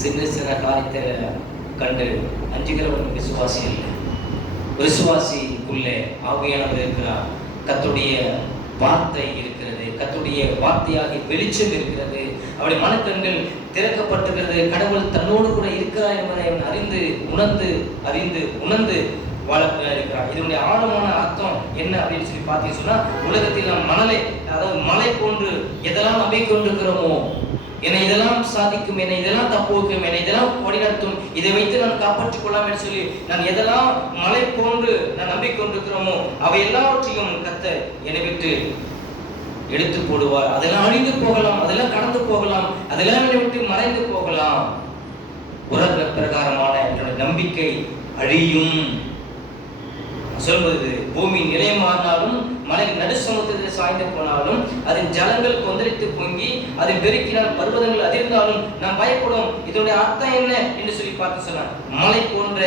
சின்ன காரியத்தை கண்டு அஞ்சுகிறவன் விசுவாசி இல்லை. விசுவாசிக்குள்ளே ஆவியானவர் இருக்கிறார். கர்த்தருடைய வார்த்தை இருக்கிறது, கர்த்தருடைய வார்த்தையாகி வெளிச்சம் இருக்கிறது, அவருடைய மனக்கண்கள் திறக்கப்பட்டிருக்கிறது. கடவுள் தன்னோடு கூட இருக்கிறார் என்பதை அவன் அறிந்து உணர்ந்து வாழக்கூடிய இருக்கிறார். இதனுடைய ஆழமான அர்த்தம் என்ன அப்படின்னு சொல்லி பார்த்தீங்கன்னு சொன்னா, உலகத்தில் நாம் மலை போன்று எதெல்லாம் நம்பிக்கை கொண்டிருக்கிறோமோ, என்னை இதெல்லாம் சாதிக்கும், என்னை இதெல்லாம் தப்பு வைக்கும், என்னை இதெல்லாம் வழிநடத்தும், இதை வைத்து நான் காப்பாற்றிக் கொள்ளலாம் என்று சொல்லி நான் எதெல்லாம் மலை போன்று நான் நம்பிக்கை கொண்டிருக்கிறோமோ அவை எல்லாவற்றையும் கர்த்தர் என்னை விட்டு எடுத்து போடுவார். அதெல்லாம் அழிந்து போகலாம், அதெல்லாம் கடந்து போகலாம், அதெல்லாம் என்னை விட்டு மறைந்து போகலாம். உலக பிரகாரமான என்னுடைய நம்பிக்கை அழியும். சொல்வது, பூமி நிலை மாறினாலும், மலை நடு சமுத்திரத்தில் சாய்ந்து போனாலும், அதன் ஜலங்கள் கொந்தளித்து பொங்கி அதன் பெருக்கினால் பர்வதங்கள் அதிர்ந்தாலும் நாம் பயப்படும். இதனுடைய அர்த்தம் என்ன என்று சொல்லி பார்த்து சொன்னார். மலை போன்ற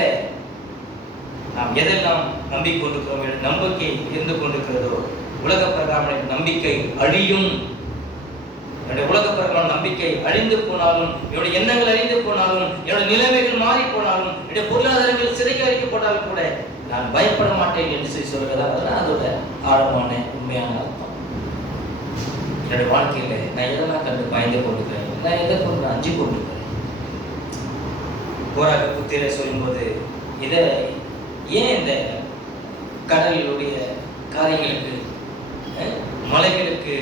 நாம் எதெல்லாம் நம்பிக்கை இருந்து கொண்டிருக்கிறதோ, உலக பிரகாரமான நம்பிக்கை அழியும். என்னுடைய உலக பிரகாரம் நம்பிக்கை அழிந்து போனாலும், என்னுடைய எண்ணங்கள் அழிந்து போனாலும், என்னுடைய நிலைமைகள் மாறி போனாலும், என்னுடைய பொருளாதாரங்கள் சிறைக்கு அளிக்கப்பட்டாலும் கூட நான் பயப்பட மாட்டேன் என்று சொல்லுகிறதா. அதெல்லாம் அதோட ஆழமான உண்மையான அர்த்தம். என்னுடைய வாழ்க்கையில நான் எதெல்லாம் கண்டு பயந்து கொண்டிருக்கிறேன், நான் எதை கொண்டு நான் அஞ்சு கொண்டிருக்கிறேன். கோராக புத்திர சொல்லும்போது இதை ஏன் இந்த கடலுடைய காரியங்களுக்கு, மலைகளுக்கு,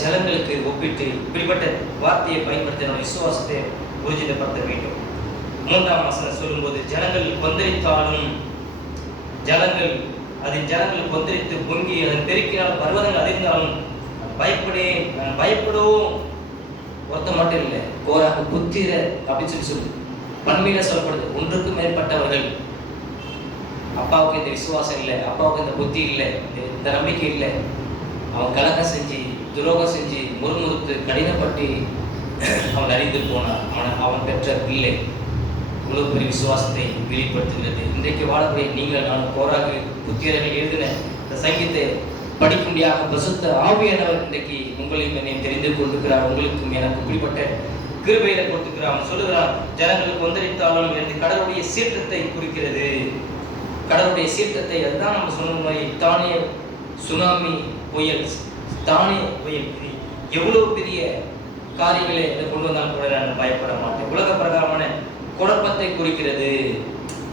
ஜலங்களுக்கு ஒப்பிட்டு இப்படிப்பட்ட வார்த்தையை பயன்படுத்த நம்ம விசுவாசத்தை ஊர்ஜிதப்படுத்த வேண்டும். 3ஆம் வசனம் சொல்லும்போது, ஜனங்கள் கொந்தளித்தாலும், ஜனங்கள் கொந்தளித்து பொங்கி அதன் பெருக்கினால் பர்வதங்கள் அதிர்ந்தாலும் நான் பயப்படுவோம். ஒருத்த மட்டும் இல்லை, கோராக புத்திர அப்படின்னு சொல்லி பன்மையில சொல்லப்படுது. ஒன்றுக்கும் மேற்பட்டவர்கள். அப்பாவுக்கு இந்த விசுவாசம் இல்லை, அப்பாவுக்கு இந்த புத்தி இல்லை, இந்த நம்பிக்கை இல்லை. அவன் கலக்கம் செஞ்சு, துரோகம் செஞ்சு, முறுமுறுத்து, கடினப்பட்டு அவன் அறிந்து போனான். அவன் பெற்ற பிள்ளை இவ்வளவு பெரிய விசுவாசத்தை வெளிப்படுத்துகிறது. இன்றைக்கு வாழக்கூடிய நீங்கள் நான் கோராக புத்திரர்கள் எழுதின இந்த சங்கீதத்தை படிக்கும்படியாக பரிசுத்த ஆவியானவர் இன்றைக்கு உங்களையும் என்னையும் தெரிந்து கொண்டிருக்கிறார். உங்களுக்கும் எனக்கு இப்படிப்பட்ட கிருபையில கொடுத்துக்கிறான். சொல்லுகிறான், ஜனங்கள் கொந்தளித்தாலும் என்று கடவுளுடைய சீற்றத்தை குறிக்கிறது. கடவுளுடைய சீற்றத்தை, அதுதான் நம்ம சொன்ன மாதிரி தானே சுனாமி புயல், தானே புயல், எவ்வளவு பெரிய காரியங்களை கொண்டு வந்தாலும் கூட நான் பயப்பட மாட்டேன். உலக பிரகாரமான குழப்பத்தை குறிக்கிறது.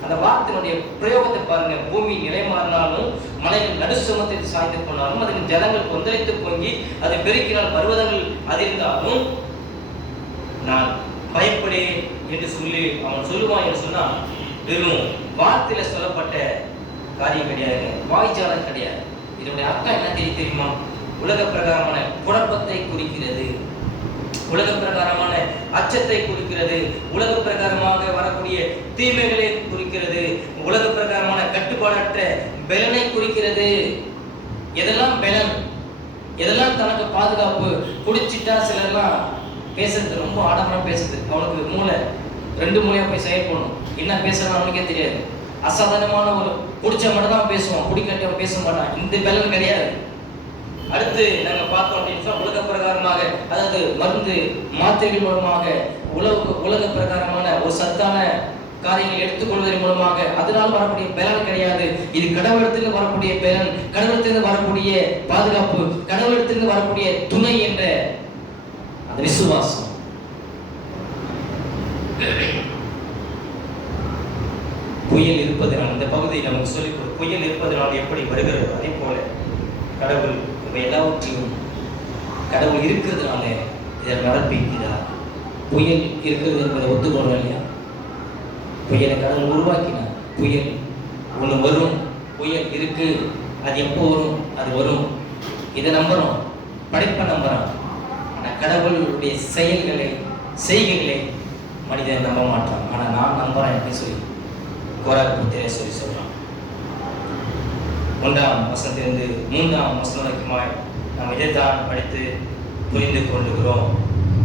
அந்த வார்த்தையினுடைய பிரயோகத்தை பாருங்க. பூமி நிலை மாறினாலும், மலைகள் நடுசுமத்தை சாய்ந்து போனாலும், அதன் ஜனங்கள் கொந்தளித்து பொங்கி அதை பெருக்கினால் பர்வதங்கள் அதிர்ந்தாலும் நான் பயப்படேன் என்று சொல்லி அவன் சொல்லுவான் என்று சொன்னால், வெறும் வார்த்தையில சொல்லப்பட்ட காரியம் கிடையாது, வாய்ச்சாலம் கிடையாது. இதனுடைய அர்த்தம் என்ன தெரியுமா? உலக பிரகாரமான குழப்பத்தை குறிக்கிறது, உலக பிரகாரமான அச்சத்தை குறிக்கிறது, உலக பிரகாரமாக வரக்கூடிய தீமைகளை குறிக்கிறது, உலக பிரகாரமான கட்டுப்பாடற்ற பலனை குறிக்கிறது. எதெல்லாம் பலன், எதெல்லாம் தனக்கு பாதுகாப்பு. குடிச்சிட்டா சிலர்லாம் பேசுறது ரொம்ப ஆடம்பரம் பேசுது. அவனுக்கு மூளை 2 மூளையா போய் செயல்படணும். என்ன பேசுறான்னு அவனுக்கே தெரியாது. அசாதாரணமான ஒரு குடிச்ச மட்டும் தான் பேசுவான், குடிக்கட்டவன் பேச மாட்டான். இந்த பலன் கிடையாது. அடுத்து நாங்க பார்த்தோம் அப்படின்னு உலக பிரகாரமாக, அதாவது மருந்து மாத்திரைகள் மூலமாக உலக பிரகாரமான ஒரு சத்தான காரியங்களை எடுத்துக்கொள்வதன் மூலமாக அதனால் வரக்கூடிய பலன் கிடையாது. இது கடவுளத்திலிருந்து வரக்கூடிய பலன், கடவுளத்திலிருந்து வரக்கூடிய பாதுகாப்பு, கடவுளத்திலிருந்து வரக்கூடிய துணை என்ற அந்த விசுவாசம். புயல் இருப்பதனால், இந்த பகுதியில் நமக்கு சொல்லி புயல் இருப்பதனால் எப்படி வருகிறது, அதே போல கடவுள் எல்லாவற்றையும் கடவுள் இருக்கிறதுனால இதை நடப்பிக்கிறார். புயல் இருக்கிறது என்பதை ஒத்துக்கொள்ள இல்லையா? புயலை கடவுள் உருவாக்கினார். புயல் ஒன்று வரும், புயல் இருக்கு, அது எப்போ வரும், அது வரும். இதை நம்புறோம், படைப்பை நம்புறோம். ஆனால் கடவுளுடைய செய்கைகளை மனிதன் நம்ப மாட்டான். ஆனால் நான் நம்புறேன் என்று சொல்லி கோராக புத்திர சொல்லி சொல்றான். 1ஆம் வசனத்திலிருந்து 3ஆம் வசனம் வரைக்குமாய் நாம் இதைத்தான் படித்து புரிந்து கொள்ளுகிறோம்.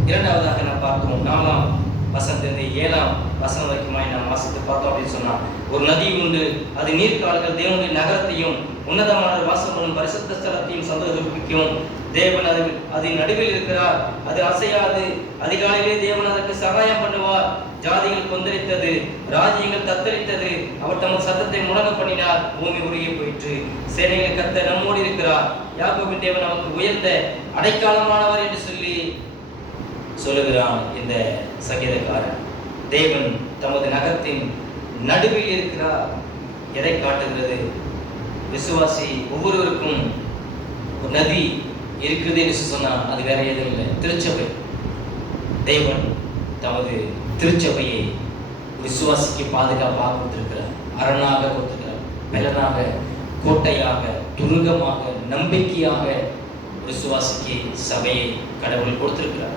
2ஆவதாக நாம் பார்த்தோம் 4ஆம் வசனத்திலிருந்து 7ஆம் வசனம் வரைக்குமாய் நாம் வாசித்து பார்த்தோம் அப்படின்னு சொன்னா, ஒரு நதி உண்டு, அது நீர்க்கால்கள் தேவனுடைய நகரத்தையும் உன்னதமான வாசம் பண்ணும் பரிசுத்த ஸ்தலத்தையும் சந்தோஷிப்பிக்கும். தேவன் அதன் நடுவில் இருக்கிறார், அது அசையாது. அதிகாலையிலே தேவன் அதற்கு சகாயம் பண்ணுவார். ஜாதிகள் கொந்தளித்தது, ராஜ்யங்கள் தத்தளித்தது, அவர் தமது சத்தத்தை முழங்க பண்ணினார். பூமி உருகி போயிற்று. சேனைகள் கர்த்தர் நம்மோடு இருக்கிறார். யாக்கோபின் தேவன் நமக்கு உயர்ந்த அடைக்காலமானவர் என்று சொல்லி சொல்லுகிறான் இந்த சங்கீதக்காரன். தேவன் தமது நகரத்தின் நடுவில் இருக்கிறார். எதை காட்டுகிறது? விசுவாசி ஒவ்வொருவருக்கும் ஒரு நதி இருக்குது என்று சொன்னால் அது வேற எதுவும் இல்லை, திருச்சபை. தேவன் தமது திருச்சபையை விசுவாசிக்கு பாதுகாப்பாக கொடுத்திருக்கிறார், அரணாக கொடுத்திருக்கிறார், பலனாக, கோட்டையாக, துருகமாக, நம்பிக்கையாக விசுவாசிக்கு சபையை கடவுள் கொடுத்திருக்கிறார்.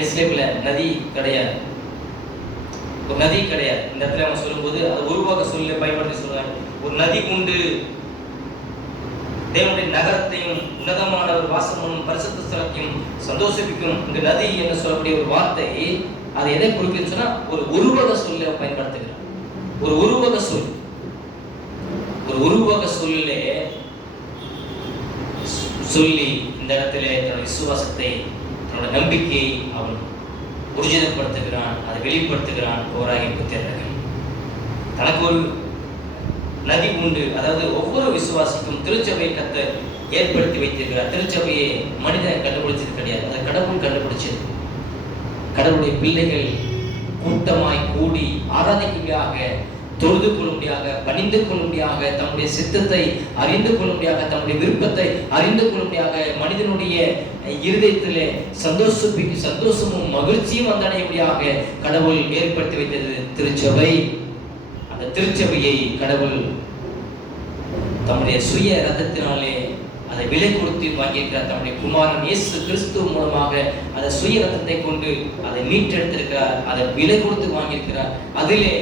எஸ்லேம்ல நதி கிடையாது, ஒரு நதி கிடையாது. இந்த இடத்துல அவன் சொல்லும்போது அது உருவாக சொல்ல பயன்படுத்தி சொல்றாங்க. ஒரு நதி உண்டு, தேவனுடைய நகரத்தையும் உன்னதமான ஒரு வாசமும் பரிசுத்த ஸ்தலத்தையும் சந்தோஷிப்பிக்கும். இந்த நதி என்று சொல்லக்கூடிய ஒரு வார்த்தை அது எதை குறிக்குன்னு சொன்னா ஒரு உருவக சொல்ல பயன்படுத்துகிறார். ஒரு உருவக சொல், ஒரு உருவக சொல்லே சொல்லி இந்த இடத்துல தன்னுடைய விசுவாசத்தை தன்னோட நம்பிக்கையை அவன் ஊர்ஜிதப்படுத்துகிறான், அதை வெளிப்படுத்துகிறான். கோராகி புத்திரர்கள் தனக்கு ஒரு நதி உண்டு. அதாவது ஒவ்வொரு விசுவாசிக்கும் திருச்சபையை கர்த்தர் ஏற்படுத்தி வைத்திருக்கிறார். திருச்சபையை மனிதன் கண்டுபிடிச்சது கிடையாது, அதை கடவுள் கண்டுபிடிச்சது. கடவுளுடைய பிள்ளைகள் கூட்டமாய் கூடி ஆராதிக்கும்படியாக, தொழுது கொள்ளும்படியாக, பணிந்து கொள்ளும்படியாக, தன்னுடைய சித்தத்தை அறிந்து கொள்ளும்படியாக, தன்னுடைய விருப்பத்தை அறிந்து கொள்ளும்படியாக, மனிதனுடைய இருதயத்திலே சந்தோஷமும் மகிழ்ச்சியும் வந்தடையும்படியாக கடவுள் ஏற்படுத்தி வைத்தது திருச்சபை. அந்த திருச்சபையை கடவுள் தம்முடைய சுய ரத்தத்தினாலே அதை விலை கொடுத்து வாங்கியிருக்கிறார். தம்முடைய குமாரன் இயேசு கிறிஸ்துவ மூலமாக அதை சுய ரத்தத்தை கொண்டு அதை மீட்டெடுத்திருக்கிறார், அதை விலை கொடுத்து வாங்கியிருக்கிறார். அதிலே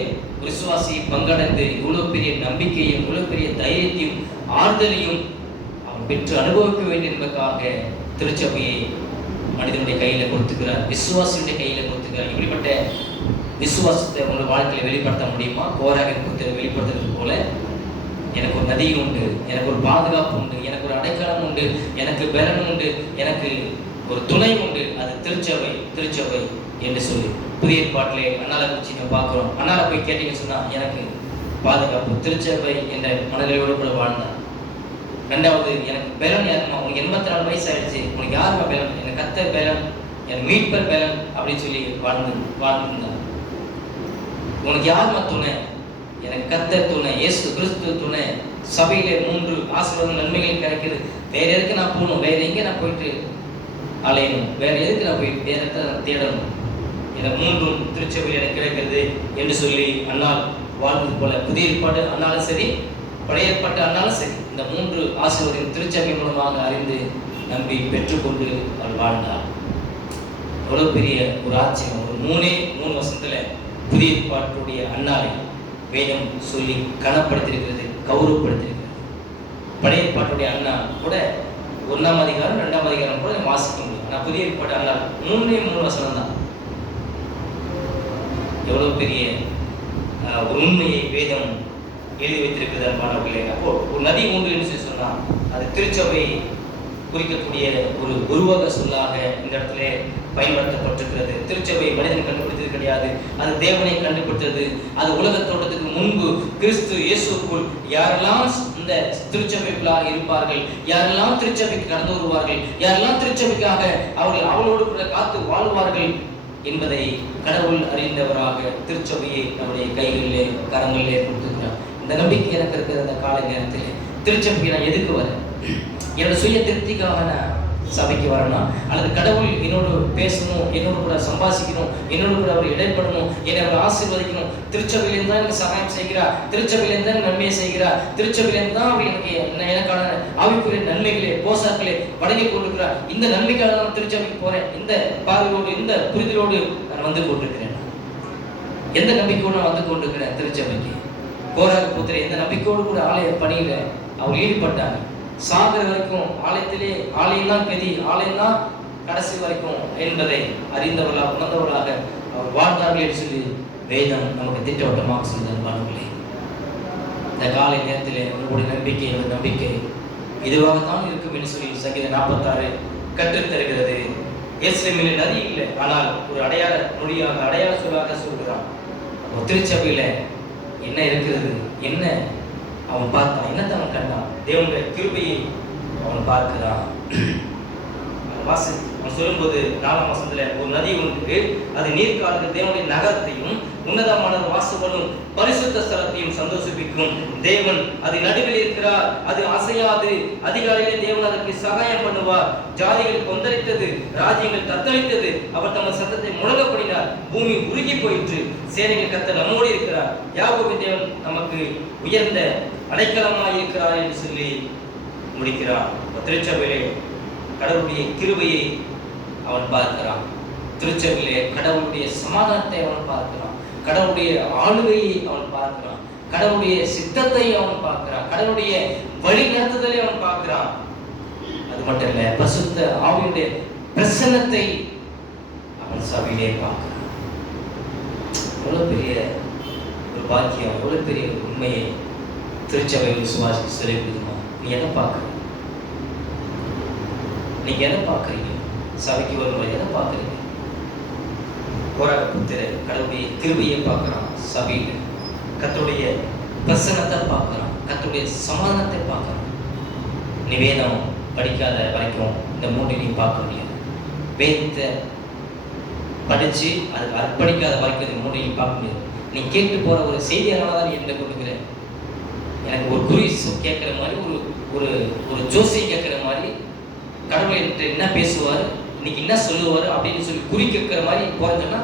விசுவாசி பங்கடைந்து இவ்வளவு பெரிய நம்பிக்கையும் இவ்வளவு பெரிய தைரியத்தையும் ஆறுதலையும் அவன் பெற்று அனுபவிக்க வேண்டும் என்பதற்காக திருச்சபையை மனிதனுடைய கையில கொடுத்துக்கிறார், விசுவாசியுடைய கையில கொடுத்துக்கிறார். இப்படிப்பட்ட விசுவாசத்தை உங்கள் வாழ்க்கையில வெளிப்படுத்த முடியுமா? கோராக வெளிப்படுத்துறது போல எனக்கு ஒரு நதி உண்டு, எனக்கு ஒரு பாதுகாப்பு உண்டு, எனக்கு ஒரு அடைக்கலம் உண்டு, எனக்கு பலன் உண்டு, எனக்கு ஒரு துணை உண்டு. அது திருச்சபை. திருச்சபை என்று சொல்லி புதிய ஏற்பாட்டிலே அண்ணாலை குறிச்சு நம்ம பார்க்கிறோம். அண்ணாலை போய் கேட்டீங்கன்னு சொன்னா எனக்கு பாதுகாப்பு திருச்சபை என்ற மனநிலையோடு கூட வாழ்ந்தான். ரெண்டாவது, எனக்கு பலன் யாருமா? உனக்கு 84 வயசு ஆயிடுச்சு, உனக்கு யாருமா பலன்? எனக்கு கர்த்தர் பலன், எனக்கு மீட்பர் பலன் அப்படின்னு சொல்லி வாழ்ந்துருந்தான். உனக்கு யாருமா துணை? எனக்கு கர்த்தர் துணை, இயேசு கிறிஸ்து துணை. சபையிலே 3 ஆசீர்வாதம் நன்மைகள் கிடைக்குது. வேற எதுக்கு நான் போகணும்? வேற எங்கே நான் போயிட்டு அலையணும்? வேற எதுக்கு நான் போய் வேற இடத்த தேடணும்? எனக்கு 3 திருச்சபையில் எனக்கு கிடைக்கிறது என்று சொல்லி அண்ணால் வாழ்ந்தது போல புதிய ஏற்பாடு அண்ணாலும் சரி, பழைய ஏற்பாட்டு அண்ணாலும் சரி, இந்த 3 ஆசீர்வாதம் திருச்சபை மூலமாக அறிந்து நம்பி பெற்றுக்கொண்டு அவள் வாழ்ந்தாள். எவ்வளவு பெரிய ஒரு ஆச்சரியம்! ஒரு 3 வசனத்துல புதிய ஏற்பாட்டுடைய அண்ணாலை வேதம் சொல்லி கனப்படுத்திருக்கிறது, கௌரவப்படுத்திருக்கிறது. பழைய ஏற்பாட்டுடைய அண்ணா கூட 1ஆம் அதிகாரம் 2ஆம் அதிகாரம் கூட வாசிக்க முடியும். ஆனால் புதிய ஏற்பாட்டு அண்ணா 3 வசனம் தான். எவ்வளவு பெரிய ஒரு உண்மையை வேதம் எழுதி வைத்திருக்கிறது அன்பானவர்களே. அப்போ ஒரு நதி உண்டு என்று சொன்னா அது திருச்சபை குறிக்கக்கூடிய ஒரு உருவக சொல்லாக இந்த இடத்துல பயன்படுத்தப்பட்டிருக்கிறது. திருச்சபை மனிதன் கண்டுபிடித்தது கிடையாது, அது தேவனை கண்டுபிடித்தது. அது உலக தோட்டத்துக்கு முன்பு கிறிஸ்து இயேசுக்குள் யாரெல்லாம் இந்த திருச்சபைக்குள்ளாக இருப்பார்கள், யாரெல்லாம் திருச்சபைக்கு கடந்து வருவார்கள், யாரெல்லாம் திருச்சபைக்காக அவர்கள் அவளோடு கூட காத்து வாழ்வார்கள் என்பதை கடவுள் அறிந்தவராக திருச்சபையை நம்முடைய கைகளிலே கரங்களிலே கொடுத்துக்கிறார். இந்த நம்பிக்கை எனக்கு இருக்கிற அந்த காலை நேரத்தில் திருச்சபைக்கு நான் எதுக்கு வரேன்? என்னோட சுய திருப்திக்காக நான் சபைக்கு வரணும், அல்லது கடவுள் என்னோடு பேசணும், என்னோடு கூட சம்பாதிக்கணும், என்னோடு கூட அவர் இடைப்படணும், என்னை அவர் ஆசீர்வதிக்கணும், திருச்சபையிலேருந்து தான் எனக்கு சகாயம் செய்கிறார், திருச்சபையிலேருந்து தான் நன்மையை செய்கிறார், திருச்சபையிலேருந்து தான் அவர் எனக்கான ஆவிக்குரிய நன்மைகளே போசாக்களே வழங்கி கொண்டிருக்கிறார். இந்த நன்மைக்காக நான் திருச்சபைக்கு போறேன். இந்த பார்வையோடு இந்த புரிதலோடு நான் வந்து கொண்டிருக்கிறேன். எந்த நம்பிக்கையோடு நான் வந்து கொண்டிருக்கிறேன் திருச்சபைக்கு? கோராக புத்திரே எந்த நம்பிக்கையோடு கூட ஆலய பணியில அவர் ஈடுபட்டாங்க. சாகர வரைக்கும் ஆலயத்திலே ஆலயம் தான் கதி, ஆலயம் தான் கடைசி வரைக்கும் என்பதை அறிந்தவர்களாக உணர்ந்தவர்களாக அவர் வாழ்ந்தார்கள் என்று சொல்லி வேதம் நமக்கு திட்டவட்டமாக சொல்லுவார்களே. இந்த காலை நேரத்திலே உங்களுடைய நம்பிக்கை, என்னுடைய நம்பிக்கை இதுவாகத்தான் இருக்கும் என்று சொல்லி சங்கீதம் 46 கற்றுத் தருகிறது. எருசலேமில் நதி இல்லை, ஆனால் ஒரு அடையாள மொழியாக அடையாள சொல்லாக சொல்கிறான். திருச்சபையில என்ன இருக்கிறது? என்ன அவன் பார்த்தான்? என்னத்தை அவன் கண்டான்? தேவனுடைய கிருபையை அவன் பார்க்கிறான். அவன் சொல்லும்போது 4ஆம் வசனத்துல ஒரு நதி உண்டு, அது நீர்க்காலத்தில் தேவனுடைய நகரத்தையும் உன்னதமான வாசவனும் பரிசுத்த ஸ்தலத்தையும் சந்தோஷிப்பிக்கும். தேவன் அது நடுவில் இருக்கிறார், அது அசையாது. அதிகாலையிலே தேவன் அதற்கு சகாயம் பண்ணுவார். ஜாதிகள் கொந்தளித்தது, ராஜ்யங்கள் தத்தளித்தது, அவர் தமது சத்தத்தை முழங்கப்படினார். பூமி உருகி போயிற்று. சேனைகள் கர்த்தர் நம்மோடு இருக்கிறார். யாக்கோபின் தேவன் நமக்கு உயர்ந்த அடைக்கலமாய் இருக்கிறார் என்று சொல்லி முடிக்கிறார். திருச்சபையிலே கடவுளுடைய கிருபையை அவன் பார்க்கிறான். திருச்சபையிலே கடவுளுடைய சமாதானத்தை அவன் பார்க்கிறான். கடவுளுடைய ஆளுகையை அவன் பார்க்கிறான். கடவுளுடைய சித்தத்தை அவன் பார்க்கிறான். கடவுளுடைய வழி நடத்துதலை அவன் பார்க்கிறான். அது மட்டும் இல்ல, பரிசுத்த ஆவியுடைய பிரசன்னத்தை அவன் சபையிலே பார்க்கிறான். எவ்வளவு பெரிய ஒரு பாக்கியம், எவ்வளவு பெரிய ஒரு உண்மையை திருச்சபை விசுவாசி சொல்லிவிடுமா? நீ எதை பார்க்குற? நீங்க எதை பார்க்குறீங்க? சபைக்கு வரும்போது எதை பார்க்குறீங்க? போராட புத்திர கடவுளுடைய கிருபையை பார்க்குறான், சபையில் கர்த்தருடைய பிரசன்னத்தை பார்க்குறான், கர்த்தருடைய சமாதானத்தை பார்க்குறான். நீ வேதம் படிக்காத வரைக்கும் இந்த மூன்றையும் பார்க்க முடியாது. வேதத்தை படித்து அதுக்கு அர்ப்பணிக்காத வரைக்கும் இந்த மூன்றையும் பார்க்க முடியாது. நீ கேட்டு போகிற ஒரு செய்தியாளராக தான் என்ன கொடுக்குற. எனக்கு ஒரு குறி கேட்குற மாதிரி, ஒரு ஒரு ஜோசியம் கேட்குற மாதிரி, கடவுளை என்ன பேசுவார், இன்னைக்கு என்ன சொல்லுவார் அப்படின்னு சொல்லி குறி கேட்குற மாதிரி போகிறதுன்னா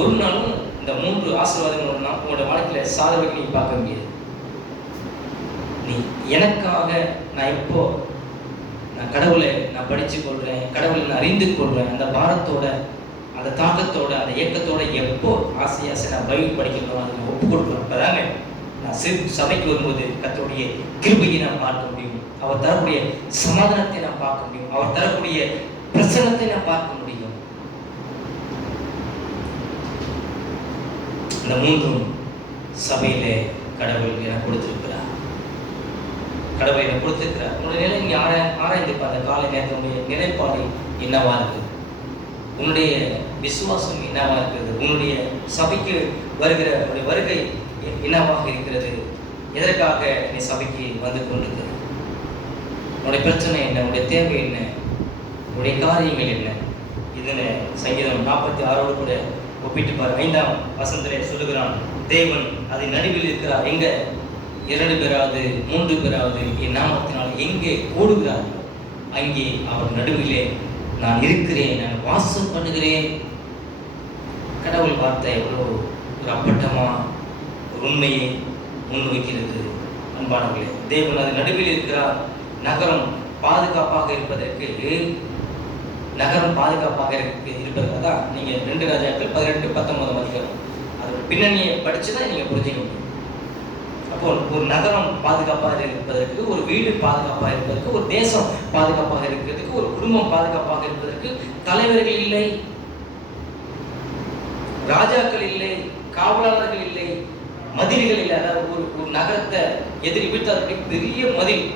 ஒரு நாளும் இந்த 3 ஆசீர்வாதங்கள் உங்களோட வாழ்க்கையில் சாதனைக்கு நீ பார்க்க முடியாது. நீ எனக்காக நான் எப்போ நான் கடவுளை நான் படித்து கொள்கிறேன், கடவுளை நான் அறிந்து கொள்கிறேன், அந்த பாரத்தோட அந்த தாக்கத்தோட அந்த இயக்கத்தோட எப்போ ஆசை நான் பைபிள் படிக்கணும், அதை நான் ஒப்பு கொடுக்குறேன். அப்போதாங்க நான் சபைக்கு வரும்போது கர்த்தருடைய கிருபையை நான் பார்க்க முடியும், அவர் தரக்கூடிய சமாதானத்தை நான் பார்க்க முடியும், அவர் தரக்கூடிய பிரசன்னத்தை நான் பார்க்க முடியும். இந்த 3ம் சபையிலே கடவுள் எனக்கு கொடுத்திருக்கிறார். கடவுள் எனக்கு கொடுத்திருக்கிறார். உன்னுடைய நிலை நீ ஆராய்ந்து அந்த காலை நேரத்தினுடைய நிலைப்பாடு என்னவா இருக்குது, உன்னுடைய விசுவாசம் என்னவா இருக்கிறது, உன்னுடைய சபைக்கு வருகிற உன்னுடைய வருகை என்னவாக இருக்கிறது, எதற்காக நீ சபைக்கு வந்து கொண்டிருக்கிறது, உன்னுடைய பிரச்சனை என்ன, உன்னுடைய தேவை என்ன, உன்னுடைய காரியங்கள் என்ன. இதுன்னு சங்கீதம் 46 கூட ஒப்பிட்டு பாரு. 5ஆம் வசனத்திலே சொல்லுகிறான், தேவன் அதை நடுவில் இருக்கிறார். எங்க 2 பேராவது 3 பேராவது என் நாமத்தினால் எங்கே கூடுகிறார்களோ அங்கே அவர் நடுவிலே நான் இருக்கிறேன், நான் வாசம் பண்ணுகிறேன். கடவுள் வார்த்தை எவ்வளோ ஒரு அப்பட்டமா ஒரு உண்மையை முன்வைக்கிறது. அன்பானவர்களே, தேவன் அது நடுவில் இருக்கிறார். நகரம் பாதுகாப்பாக இருப்பதற்கு தான் நீங்கள் 2 ராஜாக்கள் 18-19 அதிகாரம் அதோட பின்னணியை படித்து தான் நீங்கள் புரிஞ்சுக்க முடியும். அப்போ ஒரு நகரம் பாதுகாப்பாக இருப்பதற்கு, ஒரு வீடு பாதுகாப்பாக இருப்பதற்கு, ஒரு தேசம் பாதுகாப்பாக இருக்கிறதுக்கு, ஒரு குடும்பம் பாதுகாப்பாக இருப்பதற்கு தலைவர்கள் இல்லை, ராஜாக்கள் இல்லை, காவலாளர்கள் இல்லை, மதில்கள் இல்லை. அதாவது ஒரு நகரத்தை எதிரி வீழ்த்தாதபடி பெரிய மதில்,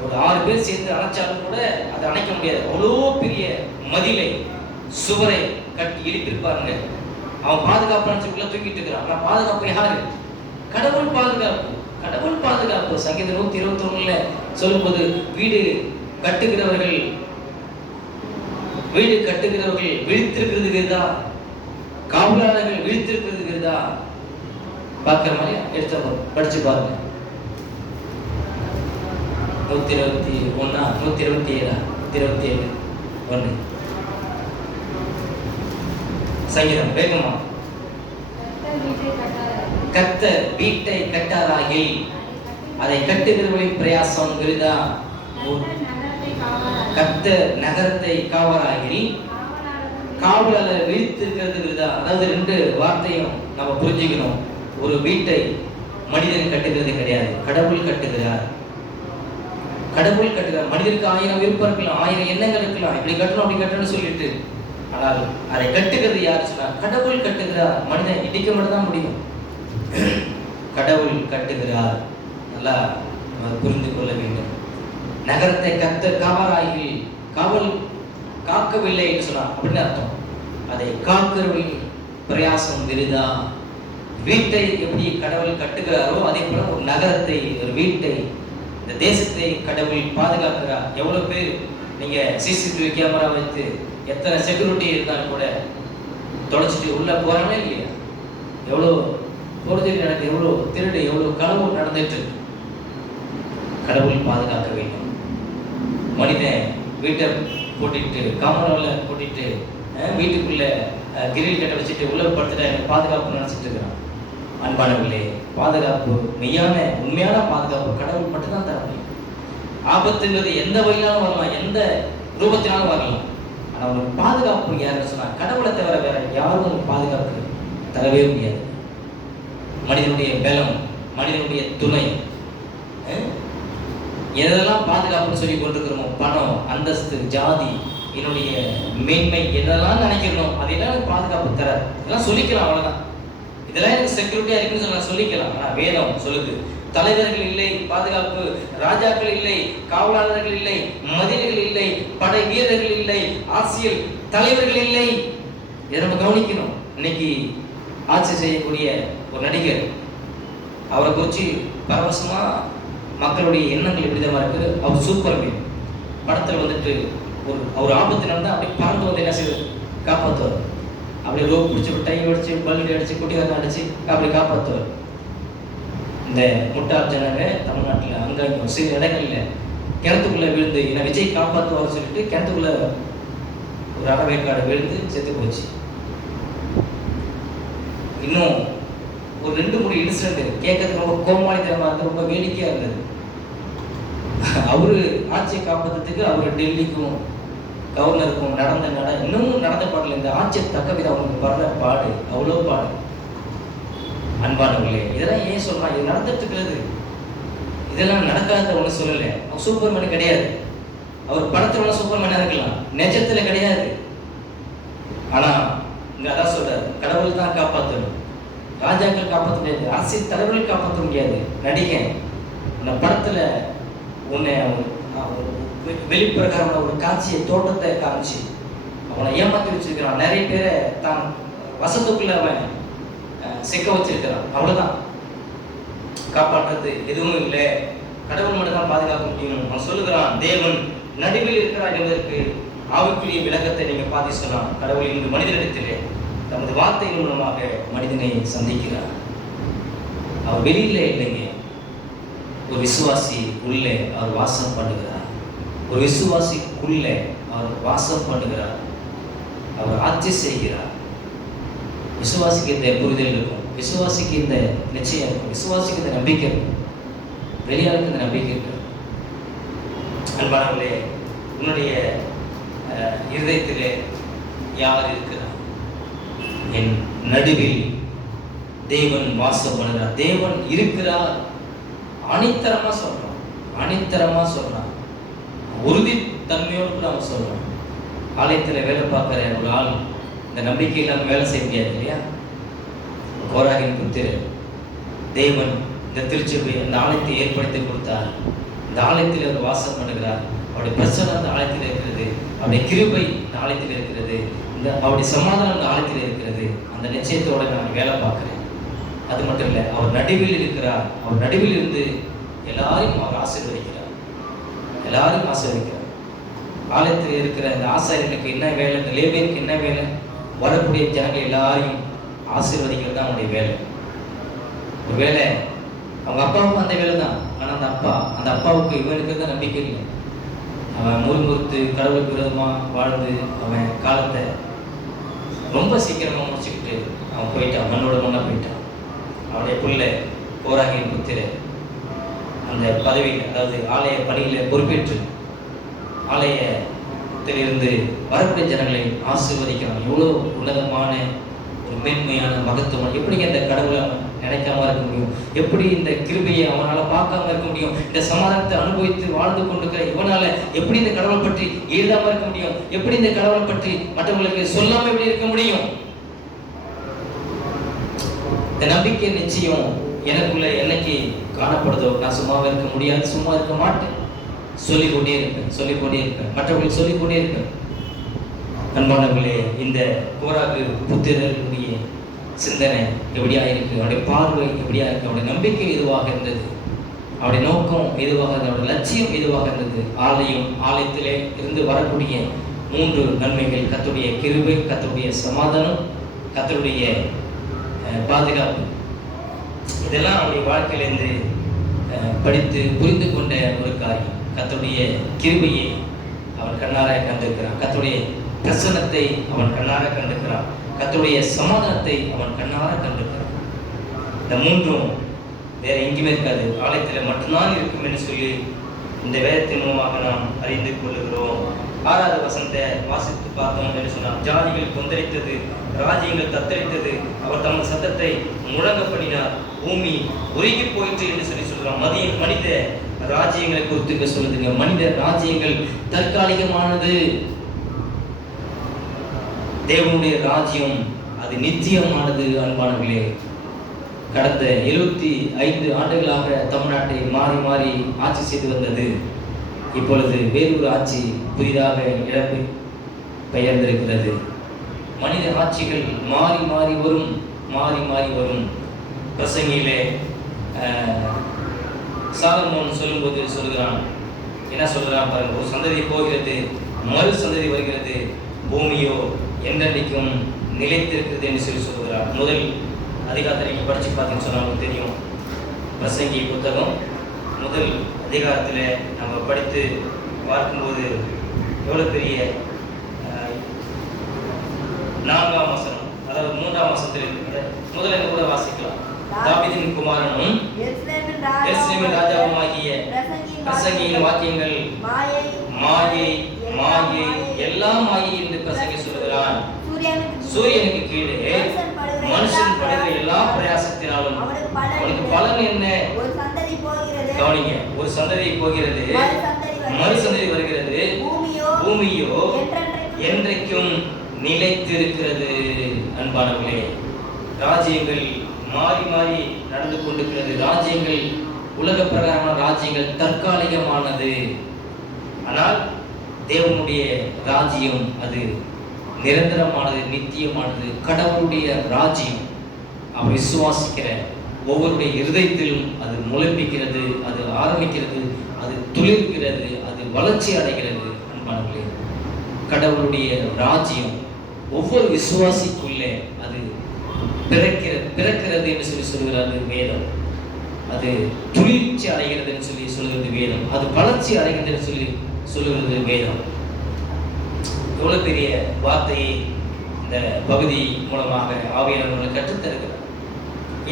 ஒரு 6 பேர் சேர்ந்து அணைச்சாலும் கூட அதை அணைக்க முடியாது. அவ்வளோ பெரிய மதிலை சுவரை கட்டி எழுப்பியிருப்பாருங்க. அவன் பாதுகாப்பு நினைச்சுக்குள்ள தூக்கிட்டு இருக்கிறான். ஆனால் பாதுகாப்பு யாரு? கடவுள் பாதுகாப்பு, கடவுள் பாதுகாப்பு. சங்கீதம் 121 சொல்லும்போது வீடு கட்டுகிறவர்கள் விழித்திருக்கிறது விருதா, காவலாளர்கள் விழித்திருக்கிறது விருதா. பார்க்குற மாதிரி எடுத்து படிச்சு பாருங்க. 127 1 சங்கீதம் வேகமா. கர்த்தர் வீட்டை கட்டாராகில் அதை கட்டுகிறவர்களின் பிரயாசம் விருதா. கர்த்தர் நகரத்தை காவலாகில் காவலாளர் விழித்திருக்கிறது விருதா. அதாவது 2 வார்த்தையும் நம்ம புரிஞ்சுக்கணும். ஒரு வீட்டை மனிதன் கட்டுகிறது கிடையாது, கடவுள் கட்டுகிறார். கடவுள் கட்டுகிறார். மனிதனுக்கு 1000 விருப்பம் இருக்கலாம், 1000 எண்ணங்கள் இருக்கலாம், இப்படி கட்டணும் அப்படி கட்டணும்னு சொல்லிட்டு. ஆனால் அதை கட்டுகிறது யார் சொன்னா? கடவுள் கட்டுகிறார். மனிதன் இடிக்க மட்டும் தான் முடியும். கடவுள் கட்டுகிறார். நல்லா புரிந்து கொள்ள வேண்டும். நகரத்தை கர்த்தர் காவலாகி காவல் காக்கவில்லை என்று சொன்னார். அப்படின்னு அர்த்தம். அதை காக்கிறவர்கள் பிரயாசம் விருதா. வீட்டை எப்படி கடவுள் கட்டுகிறாரோ அதே போல ஒரு நகரத்தை, ஒரு வீட்டை, இந்த தேசத்தை கடவுள் பாதுகாக்கிறார். எவ்வளோ பேர் நீங்க சிசிடிவி கேமரா வைத்து எத்தனை செக்யூரிட்டி இருந்தாலும் கூட தொலைச்சிட்டு உள்ள போறாங்களே இல்லையா? எவ்வளோ போர்ஜரி நடக்குது, எவ்வளோ திருடு, எவ்வளோ களவு நடந்துட்டு. கடவுள் பாதுகாக்க வேண்டும். மனிதன் வீட்டை போட்டிட்டு காமராவில் போட்டிட்டு வீட்டுக்குள்ள கிரில் கட்ட வச்சுட்டு உள்ள படுத்துட்டா எனக்கு பாதுகாப்பு நினைச்சிட்டு இருக்கிறான். அன்பானவர்களே, பாதுகாப்பு, மெய்யான உண்மையான பாதுகாப்பு கடவுள் மட்டும்தான் தர முடியும். ஆபத்துங்கிறது எந்த வகையினாலும் வரலாம், எந்த ரூபத்தினாலும் வரலாம். ஆனால் ஒரு பாதுகாப்பு யாருன்னு சொன்னா கடவுளை தவிர வேற யாரும் பாதுகாப்பு தரவே முடியாது. மனிதனுடைய பலம், மனிதனுடைய துணை, எதெல்லாம் பாதுகாப்புன்னு சொல்லி கொண்டிருக்கிறோமோ, பணம், அந்தஸ்து, ஜாதி, என்னுடைய மேன்மை, எதெல்லாம் நினைக்கிறோம் அதெல்லாம் எனக்கு பாதுகாப்பு தராது. இதெல்லாம் சொல்லிக்கலாம், அவ்வளவுதான். இதெல்லாம் எனக்கு செக்யூரிட்டியா இருக்குன்னு சொல்லிக்கலாம். ஆனா வேதம் சொல்லுது தலைவர்கள் இல்லை, பாதுகாப்பு ராஜாக்கள் இல்லை, காவலாளர்கள் இல்லை, மதில்கள் இல்லை, படை வீரர்கள் இல்லை, அரசியல் தலைவர்கள் இல்லை. இதை நம்ம கவனிக்கணும். இன்னைக்கு ஆட்சி செய்யக்கூடிய ஒரு நடிகர், அவரை குறித்து பரவசமா மக்களுடைய எண்ணங்கள் எப்படிதான் இருக்கு. அவர் சூப்பர் மேன் படத்தில் வந்துட்டு ஒரு ஆபத்து நடந்தால் அப்படியே பறந்து வந்து என்ன செய்வது, காப்பாற்றுவார். அப்படியே ரோப் பிடிச்சி டை அடிச்சு பல்லுடி அடிச்சு குட்டிகாரன் அடிச்சு அப்படி காப்பாற்றுவார். இந்த முட்டாள் ஜனங்க தமிழ்நாட்டில் அங்கே சில இடங்களில் கிணத்துக்குள்ளே விழுந்து என்னை விஜய் காப்பாற்றுவார் சொல்லிட்டு கிணத்துக்குள்ளே ஒரு அறவேக்காடு விழுந்து செத்து போச்சு. இன்னும் ஒரு 2-3 இன்சிடென்ட் கேட்கறதுக்கு ரொம்ப கோமாளித்தனமாக இருந்தது, ரொம்ப வேடிக்கையாக இருந்தது. அவரு ஆட்சியை காப்பாற்றுறதுக்கு அவர் டெல்லிக்கும் கவர்னருக்கும் இன்னமும் நடந்த பாடல. இந்த ஆட்சியை தக்க வித அவங்களுக்கு படுற பாடு அவ்வளோ பாடு. அன்பானவர்களே, இதெல்லாம் ஏன் சொல்றான்? இது நடந்துட்டு இருக்கிறது. இதெல்லாம் நடக்காத ஒன்று சொல்லலை. அவர் சூப்பர்மேன் கிடையாது. அவர் படத்துல ஒன்று சூப்பர்மேனாக இருக்கலாம், நிஜத்துல கிடையாது. ஆனா இங்க அதான் சொல்றாரு, கடவுள் தான் காப்பாற்றணும். ராஜாக்கள் காப்பாற்ற முடியாது, அரசியல் தலைவர்கள் காப்பாற்ற முடியாது. நடிகன் அந்த படத்துல உன்னை வெளிப்பிரகாரமான ஒரு காட்சியை தோட்டத்தை காமிச்சு அவனை ஏமாற்றி வச்சிருக்கிறான். நிறைய பேரை தான் வசத்துக்குள்ள அவன் சிக்க வச்சிருக்கிறான். அவ்வளவுதான். காப்பாற்றுறது எதுவும் இல்லை, கடவுள் மட்டும் தான் பாதுகாக்க முடியும். அவன் சொல்லுகிறான், தேவன் நடுவில் இருக்கிறார் என்பதற்கு ஆவிக்குரிய விளக்கத்தை நீங்க பாதி சொல்லலாம். கடவுள் இன்று மனிதனிடத்திலே தமது வார்த்தையின் மூலமாக மனிதனை சந்திக்கிறார். அவர் வெளியில இல்லைங்க, ஒரு விசுவாசி உள்ளே அவர் வாசம் பண்ணுகிறார். ஒரு விசுவாசிக்குள்ளே அவர் வாசம் பண்ணுகிறார், அவர் ஆட்சி செய்கிறார். விசுவாசிக்கு இந்த புரிதல் இருக்கும், விசுவாசிக்கு இந்த நிச்சயம் இருக்கும், விசுவாசிக்கு இந்த நம்பிக்கை இருக்கும், வெளியாளுக்கு இந்த நம்பிக்கை இருக்கும். அன்பானவர்களே, உன்னுடைய இருதயத்திலே யார் இருக்கிறார்? என் நடுவில் தேவன் வாசம் பண்ணுகிறார். தேவன் இருக்கிறார். அணித்தரமா சொல்றான், அணித்தரமா சொல்றான், உறுதி தன்மையோடு கூட அவன் சொல்றான். ஆலயத்தில் வேலை பார்க்குற ஒரு ஆள் இந்த நம்பிக்கை இல்லாமல் வேலை செய்ய முடியாது இல்லையா? கோராகின் புத்திரர், தேவன் இந்த திருச்சபை இந்த ஆலயத்தை ஏற்படுத்தி கொடுத்தார். இந்த ஆலயத்தில் அவர் வாசம் பண்ணுகிறார். அவருடைய பிரச்சனை அந்த ஆலயத்தில் இருக்கிறது, அவருடைய கிருபை இந்த ஆலயத்தில் இருக்கிறது, இந்த அவருடைய சமாதானம் இந்த ஆலயத்தில் இருக்கிறது. அந்த நிச்சயத்தோடு நான் வேலை பார்க்குறேன். அது மட்டும் இல்லை, அவர் நடுவில் இருக்கிறார். அவர் நடுவில் இருந்து எல்லாரையும் அவர் ஆசீர்வதிக்கிறார், எல்லாரையும் ஆசீர்வதிக்கிறார். ஆலயத்தில் இருக்கிற இந்த ஆசாரியனுக்கு என்ன வேலை, இந்த லேவியருக்கு என்ன வேலை? வரக்கூடிய ஜனங்கள் எல்லாரையும் ஆசீர்வதிக்கிறது தான் அவனுடைய வேலை. ஒரு வேலை அவங்க அப்பாவுக்கும் அந்த வேலை தான். ஆனால் அந்த அப்பாவுக்கு இவனுக்கு தான் நம்பிக்கை இல்லை. அவன் முறுமுறுத்து கடவுளுக்கு விரோதமாக வாழ்ந்து அவன் காலத்தை ரொம்ப சீக்கிரமாக முடிச்சுக்கிட்டு அவன் போயிட்டான், மண்ணோட மண்ணா போயிட்டான். அவனுடைய பிள்ளை கோராகின் புத்திரர் அந்த பதவியில், அதாவது ஆலய பணியில் பொறுப்பேற்று ஆலயத்திலிருந்து வரக்கூடிய ஜனங்களை ஆசீர்வதிக்கிறான். எவ்வளோ உன்னதமான ஒரு மேன்மையான மகத்துவம்! எப்படி இந்த கடவுளை அவன் நினைக்காம இருக்க முடியும்? எப்படி இந்த கிருபையை அவனால் பார்க்காம இருக்க முடியும்? இந்த சமாதானத்தை அனுபவித்து வாழ்ந்து கொண்டிருக்கிற இவனால எப்படி இந்த கடவுளை பற்றி எழுதாம இருக்க முடியும்? எப்படி இந்த கடவுளை பற்றி மற்றவங்களுக்கு சொல்லாம எப்படி இருக்க முடியும்? இந்த நம்பிக்கை நிச்சயம் எனக்குள்ள என்னைக்கு காணப்படுதோ நான் சும்மாவே இருக்க முடியாது, சும்மா இருக்க மாட்டேன். சொல்லிக்கொண்டே இருப்பேன், மற்றவர்களுக்கு சொல்லிக்கொண்டே இருப்பேன். அன்பானவர்களே, இந்த கோராகு புத்திரர்களுடைய சிந்தனை எப்படியா இருக்கு, அவருடைய பார்வை எப்படியா இருக்கு, அவருடைய நம்பிக்கை எதுவாக இருந்தது, அவருடைய நோக்கம் எதுவாக இருந்தது, அவருடைய லட்சியம் எதுவாக இருந்தது? ஆலயத்திலே இருந்து வரக்கூடிய 3 நன்மைகள்: கர்த்தருடைய கிருபை, கர்த்தருடைய சமாதானம், கர்த்தருடைய பாதுகாப்பு. இதெல்லாம் அவருடைய வாழ்க்கையிலிருந்து படித்து புரிந்து கொண்ட ஒரு காரியம். கர்த்தருடைய கிருபையை அவன் கண்ணார கண்டிருக்கிறான், கர்த்தருடைய பிரசன்னத்தை அவன் கண்ணார கண்டிருக்கிறான், கர்த்தருடைய சமாதானத்தை அவன் கண்ணார கண்டிருக்கிறான். இந்த 3ம் வேற எங்கேயுமே இருக்காது, ஆலயத்தில் மட்டும்தான் இருக்கும் என்று சொல்லி இந்த வேதத்தின் மூலமாக நாம் அறிந்து கொள்ளுகிறோம். 6வது வசனத்தை வாசித்து பார்த்தோம் என்று சொன்னார். ஜாதிகள் கொந்தளித்தது, ராஜ்யங்கள் தத்தளித்தது, அவர் தமது சத்தத்தை முழங்க பண்ணினார், பூமி உருகி போயிற்று என்று சொல்லி சொல்றான். மனித ராஜ்யங்களை குறித்து சொல்லுதுங்க. மனித ராஜ்யங்கள் தற்காலிகமானது. தேவனுடைய ராஜ்யம் அது நித்தியமானது. அன்பானவர்களே, கடந்த 75 ஆண்டுகளாக தமிழ்நாட்டை மாறி மாறி ஆட்சி செய்து வந்தது. இப்பொழுது வேறொரு ஆட்சி புதிதாக இடம்பெ பெயர்ந்திருக்கிறது. மனித ஆட்சிகள் மாறி மாறி வரும். பிரசங்கியிலே சாலமோன் சொல்லும்போது சொல்கிறான், என்ன சொல்கிறான் பாருங்க, ஒரு சந்ததி போகிறது, மறு சந்ததி வருகிறது, பூமியோ என்றென்றைக்கும் நிலைத்திருக்கிறது என்று சொல்கிறார். முதல் அதிகாரத்தை நீங்கள் படித்து பார்த்தீங்கன்னு சொன்னாலும் தெரியும். பிரசங்கி புத்தகம் முதல் அதிகாரத்தில் நம்ம படித்து பார்க்கும்போது எவ்வளோ பெரிய 4ஆம் வசனம், அதாவது 3ஆம் வசனத்தில் முதல்ல கூட வாசிக்கலாம். தாவீதின் குமாரனும் எருசலேமின் ராஜாவுமாகிய பிரசங்கியின் வாக்கியங்கள் மாயை மாயை எல்லாம் மாயை என்று பிரசங்கி சொல்கிறான். சூரியனுக்கு கீழே மனுஷன் படுகிற எல்லா பிரயாசத்தினாலும் அவனுக்கு பலன் என்ன? கவனிங்க, ஒரு சந்ததி போகிறது, மறு சந்ததி வருகிறது, பூமியோ என்றைக்கும் நிலைத்திருக்கிறது. அன்பானவர்களே, ராஜ்யங்கள் மாறி மாறி நடந்து கொண்டிருக்கிறது. ராஜ்யங்கள், உலக பிரகாரமான ராஜ்யங்கள் தற்காலிகமானது. ஆனால் தேவனுடைய ராஜ்யம் அது நிரந்தரமானது, நித்தியமானது. கடவுளுடைய ராஜ்யம் அவர் விசுவாசிக்கிற ஒவ்வொருடைய இருதயத்திலும் அது முளைப்பிக்கிறது, அது ஆரம்பிக்கிறது, அது துளிர்க்கிறது, அது வளர்ச்சி அடைகிறது. அன்பானவர்களே, கடவுளுடைய ராஜ்யம் ஒவ்வொரு விசுவாசிக்குள்ளே அது பிறக்கிறது என்று சொல்லி சொல்கிறது வேதம். அது துளிர்ச்சி அடைகிறது என்று சொல்லி சொல்கிறது வேதம். அது வளர்ச்சி அடைகிறது என்று சொல்லி சொல்கிறது வேதம். எவ்வளவு பெரிய வார்த்தையை இந்த பகுதி மூலமாக ஆவியானவர் கற்றுத்தருகிறார்.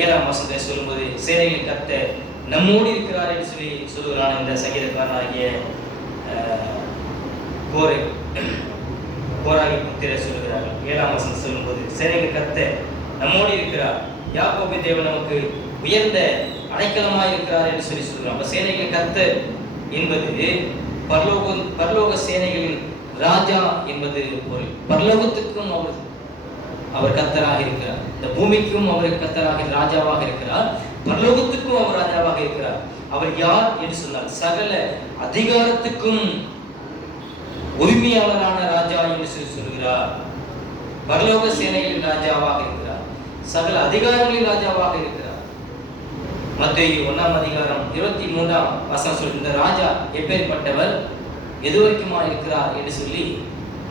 7ஆம் வசனத்தை சொல்லும்போது, சேனைகளின் கர்த்தர் நம்மோடு இருக்கிறார் என்று சொல்லி சொல்லுகிறான். இந்த சங்கீதக்காரனாகிய கோராகி புத்திரர் சொல்லுகிறார்கள். 7ஆம் வசனம் சொல்லும்போது, சேனைகளின் கர்த்தர் நம்மோடு இருக்கிறார், யாக்கோபின் தேவன் நமக்கு உயர்ந்த அடைக்கலமாய் இருக்கிறார் என்று சொல்லி சொல்கிறார். அப்ப சேனைகளின் கர்த்தர் என்பது பரலோக சேனைகளின் ராஜா என்பது பொருள். பரலோகத்துக்கும் அவர் கர்த்தராக இருக்கிறார், இந்த பூமிக்கும் அவர் கர்த்தராக ராஜாவாக இருக்கிறார், பரலோகத்துக்கும் அவர் ராஜாவாக இருக்கிறார். அவர் யார் என்று சொன்னார்? சகல அதிகாரத்துக்கும் உரிமையாளரான ராஜா என்று சொல்கிறார். பரலோக சேனைகளின் ராஜாவாக இருக்கிறார், சகல அதிகாரங்களின் ராஜாவாக இருக்கிறார். மத்தேயு 1ஆம் அதிகாரம் 23ஆம் வசனம் சொல்லுது, இந்த ராஜா எப்பேற்பட்டவர், எதுவரைக்குமா இருக்கிறார் என்று சொல்லி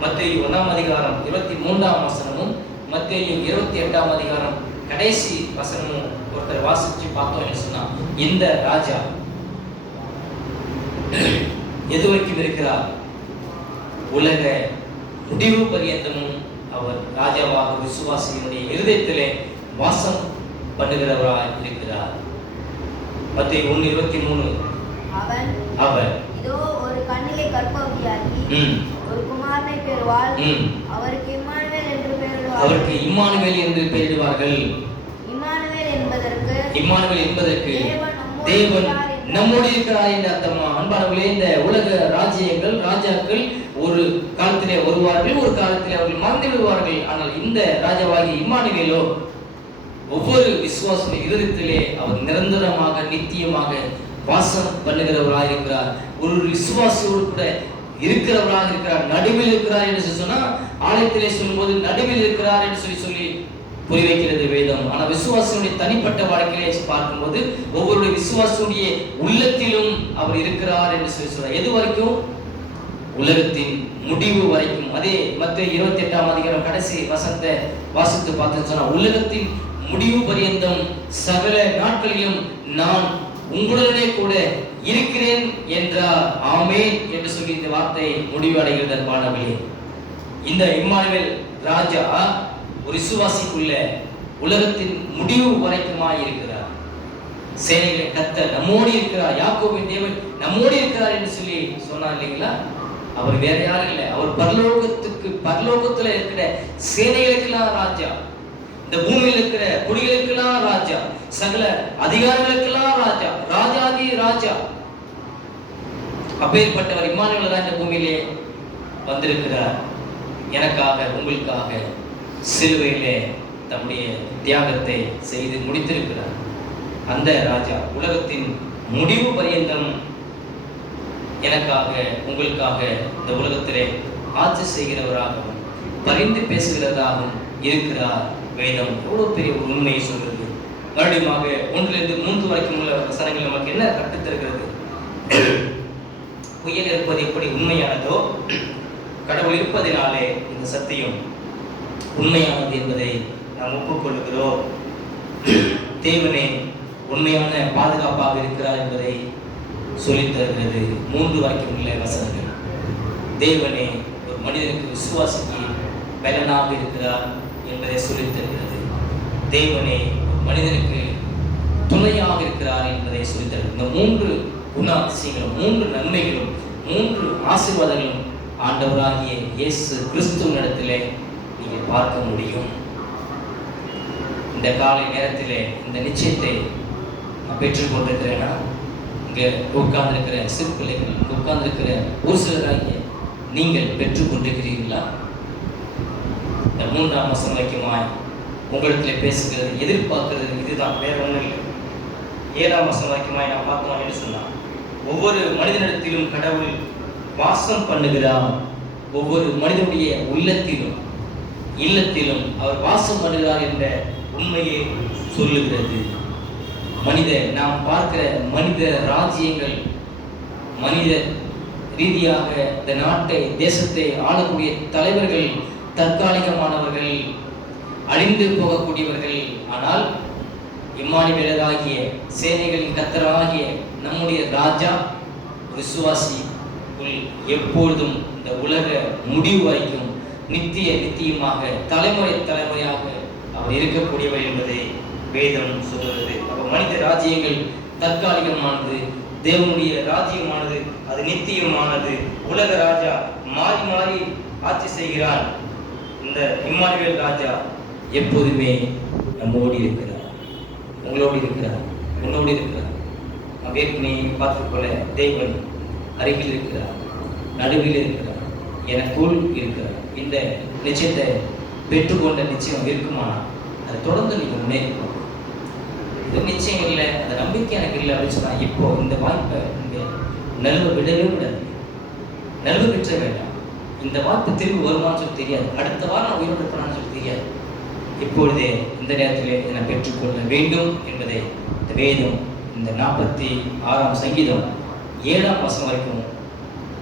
மத்தேயு 1ஆம் அதிகாரம் 23ஆம் வசனமும் மத்தேயு 28ஆம் அதிகாரம் கடைசி வசனமும் ஒருத்தர் வாசிச்சு பார்த்தோம் என்று சொன்னா, இந்த ராஜா எதுவரைக்கும் இருக்கிறார்? உலக முடிவு பரியந்தமும் அவர் ராஜாவாக விசுவாசியினுடைய இருதயத்திலே வாசம் பண்ணுகிறவராய் இருக்கிறார். மத்தேயு 1:23 அவர் இதோ ஒரு கன்னிகை கர்ப்பவதியாகி ஒரு குமாரனை பெறுவாள், அவருக்கு இம்மானுவேல் என்று பெயரிடுவார்கள். இம்மானுவேல் என்பதற்கு தேவன் நம்மோடு இருக்கிறார் என்று அர்த்தமா? அன்பானவர்களே, இந்த உலக ராஜ்யங்கள், ராஜாக்கள் ஒரு காலத்திலே வருவார்கள், ஒரு காலத்திலே அவர்கள் மறந்து விடுவார்கள். ஆனால் இந்த ராஜாவாகிய இம்மானுவேலோ ஒவ்வொரு விசுவாச இருதயத்திலே அவர் நிரந்தரமாக நித்தியமாக வாசம் பண்ணுகிறவராக இருக்கிறார். ஒரு விசுவாசியோடு கூட இருக்கிறவராக இருக்கிறார், நடுவில் இருக்கிறார் என்று சொன்னா, ஆலயத்திலே சொல்லும்போது நடுவில் இருக்கிறார் என்று சொல்லி புரி வைக்கிறது வேதம். ஆனால் விசுவாசியுடைய தனிப்பட்ட வாழ்க்கையிலே பார்க்கும்போது ஒவ்வொருடைய விசுவாசியுடைய உள்ளத்திலும் அவர் இருக்கிறார் என்று சொல்றார். எது வரைக்கும்? உலகத்தின் முடிவு வரைக்கும். அதே மத்தேயு 28ஆம் அதிகாரம் கடைசி வசனத்தை வாசித்து பார்த்து சொன்னா, உலகத்தின் முடிவு பரியந்தம் சகல நாட்களிலும் நான் உங்களுடனே கூட இருக்கிறேன் என்றார். ஆமென் என்று சொல்லி இந்த வார்த்தை முடிவடைகிறது. அன்பானவர்களே, இந்த இம்மானுவேல் ராஜா ஒரு விசுவாசிக்குள்ள உலகத்தின் முடிவு வரைக்குமாய் இருக்கிறார். சேனைகளின் கர்த்தர் நம்மோடு இருக்கிறார், யாக்கோபின் தேவன் நம்மோடு இருக்கிறார் என்று சொல்லி சொன்னார் இல்லைங்களா? அவர் வேற யாரும் இல்லை, அவர் பரலோகத்துல இருக்கிற சேனைகளுக்கெல்லாம் ராஜா, இந்த பூமியில் இருக்கிற குடிகளுக்கெல்லாம் ராஜா, சகல அதிகாரிகளுக்கெல்லாம் ராஜா, ராஜாதி ராஜா. அப்பேற்பட்டவர் இம்மானுவேல் தான் இந்த பூமியிலே வந்திருக்கிறார். எனக்காக, உங்களுக்காக சிலுவையிலே தம்முடைய தியாகத்தை செய்து முடித்திருக்கிறார். அந்த ராஜா உலகத்தின் முடிவு பரியந்தம் எனக்காக உங்களுக்காக இந்த உலகத்திலே ஆட்சி செய்கிறவராகவும் பரிந்து பேசுகிறதாகவும் இருக்கிறார். வேதம் எவ்வளவு பெரிய ஒரு உண்மையை சொல்கிறது. மறுபடியுமாக 1-3 வரைக்கும் உள்ள வசனங்கள் நமக்கு என்ன கற்றுத்தருகிறது? புயல் இருப்பது எப்படி உண்மையானதோ, கடவுள் இருப்பதினாலே இந்த சத்தியம் உண்மையானது என்பதை நாம் ஒப்புக்கொள்கிறோம். தேவனே உண்மையான பாதுகாப்பாக இருக்கிறார் என்பதை சொல்லித் தருகிறது 3 வரைக்கும் உள்ள வசனங்கள். தேவனே ஒரு மனிதனுக்கு விசுவாசிக்கு பலனாக இருக்கிறார் என்பதை சொல்லித் தருகிறது. தேவனே ஒரு மனிதனுக்கு துணையாக இருக்கிறார் என்பதை சொல்லித் தருகிறது. இந்த 3 குணாதிசயங்களும் 3 நன்மைகளும் 3 ஆசீர்வாதங்களும் ஆண்டவராகிய இயேசு கிறிஸ்துவினிடத்திலே நீங்கள் பார்க்க முடியும். இந்த காலை நேரத்திலே இந்த நிச்சயத்தை நான் பெற்றுக்கொண்டிருக்கிறேன்னா, இங்கே உட்கார்ந்திருக்கிற சிறு பிள்ளைகள், உட்கார்ந்திருக்கிற ஒரு சிலராகிய நீங்கள் பெற்றுக்கொண்டிருக்கிறீர்களா? இந்த 3ஆம் வசனம் வைக்குமாய் உங்களிடத்தில் பேசுகிறது, எதிர்பார்க்கிறது இதுதான், வேற ஒன்றும் இல்லை. 7ஆம் வசனம் வைக்குமாய் நான் பார்த்தோம் என்று சொன்னான். ஒவ்வொரு மனிதனிடத்திலும் கடவுள் வாசம் பண்ணுகிறார். ஒவ்வொரு மனிதனுடைய இல்லத்திலும் அவர் வாசம் பண்ணுகிறார் என்ற உண்மையை சொல்லுகிறது. நாம் பார்க்கிற மனித ராஜ்யங்கள், மனித ரீதியாக இந்த நாட்டை தேசத்தை ஆளக்கூடிய தலைவர்கள் தற்காலிகமானவர்கள், அழிந்து போகக்கூடியவர்கள். ஆனால் இம்மானுவேலராகிய சேனைகளின் கர்த்தராகிய நம்முடைய ராஜா விசுவாசி எப்பொழுதும் இந்த உலக முடிவு வரைக்கும் நித்தியமாக தலைமுறையாக அவர் இருக்கக்கூடியவர் என்பதை வேதம் சொல்கிறது. அப்போ மனித ராஜ்யங்கள் தற்காலிகமானது, தேவனுடைய ராஜ்யமானது அது நித்தியமானது. உலக ராஜா மாறி மாறி ஆட்சி செய்கிறார். இந்த இம்மானுவேல் ராஜா எப்போதுமே நம்மோடு இருக்கிறார், உங்களோடு இருக்கிறார், உன்னோடு இருக்கிறார். ஏற்கனவே பார்த்துக்கொள்ள தேவன் அருகில் இருக்கிறார், நடுவில் இருக்கிறார், எனக்குள் இருக்கிறார். இந்த நிச்சயத்தை பெற்றுக்கொண்ட நிச்சயம் இருக்குமானால் அதை தொடர்ந்து நீங்கள் முன்னேறிக்கணும். இது நிச்சயம் இல்லை, அந்த நம்பிக்கை எனக்கு இல்லை அப்படின்னு சொன்னால் இப்போ இந்த வாய்ப்பை நீங்கள் நழுவ விடவே விடாது. நழுவ பெற்ற வேண்டாம். இந்த வாய்ப்பு திரும்பி வருமானு சொல்லி தெரியாது, அடுத்த வாரம் உயிரோடு இருப்பான்னு சொல்லி தெரியாது. இப்பொழுதே இந்த நேரத்திலே நான் பெற்றுக்கொள்ள வேண்டும் என்பதை இந்த வேதம் இந்த 46ஆம் சங்கீதம் 7ஆம் வசனம் வரைக்கும்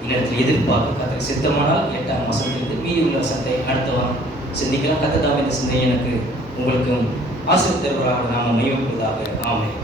இன்னத்தில் எதிர்பார்க்க கதை சித்தமானால் 8ஆம் வசனத்திலிருந்து மீதி உள்ள வசனத்தை அடுத்த வாரம் சிந்திக்கலாம். கத்ததாமே இந்த சிந்தனை எனக்கு உங்களுக்கும் ஆசீர்வாதம் தருவதாக நாம மையப்படுவதாக. ஆமென்.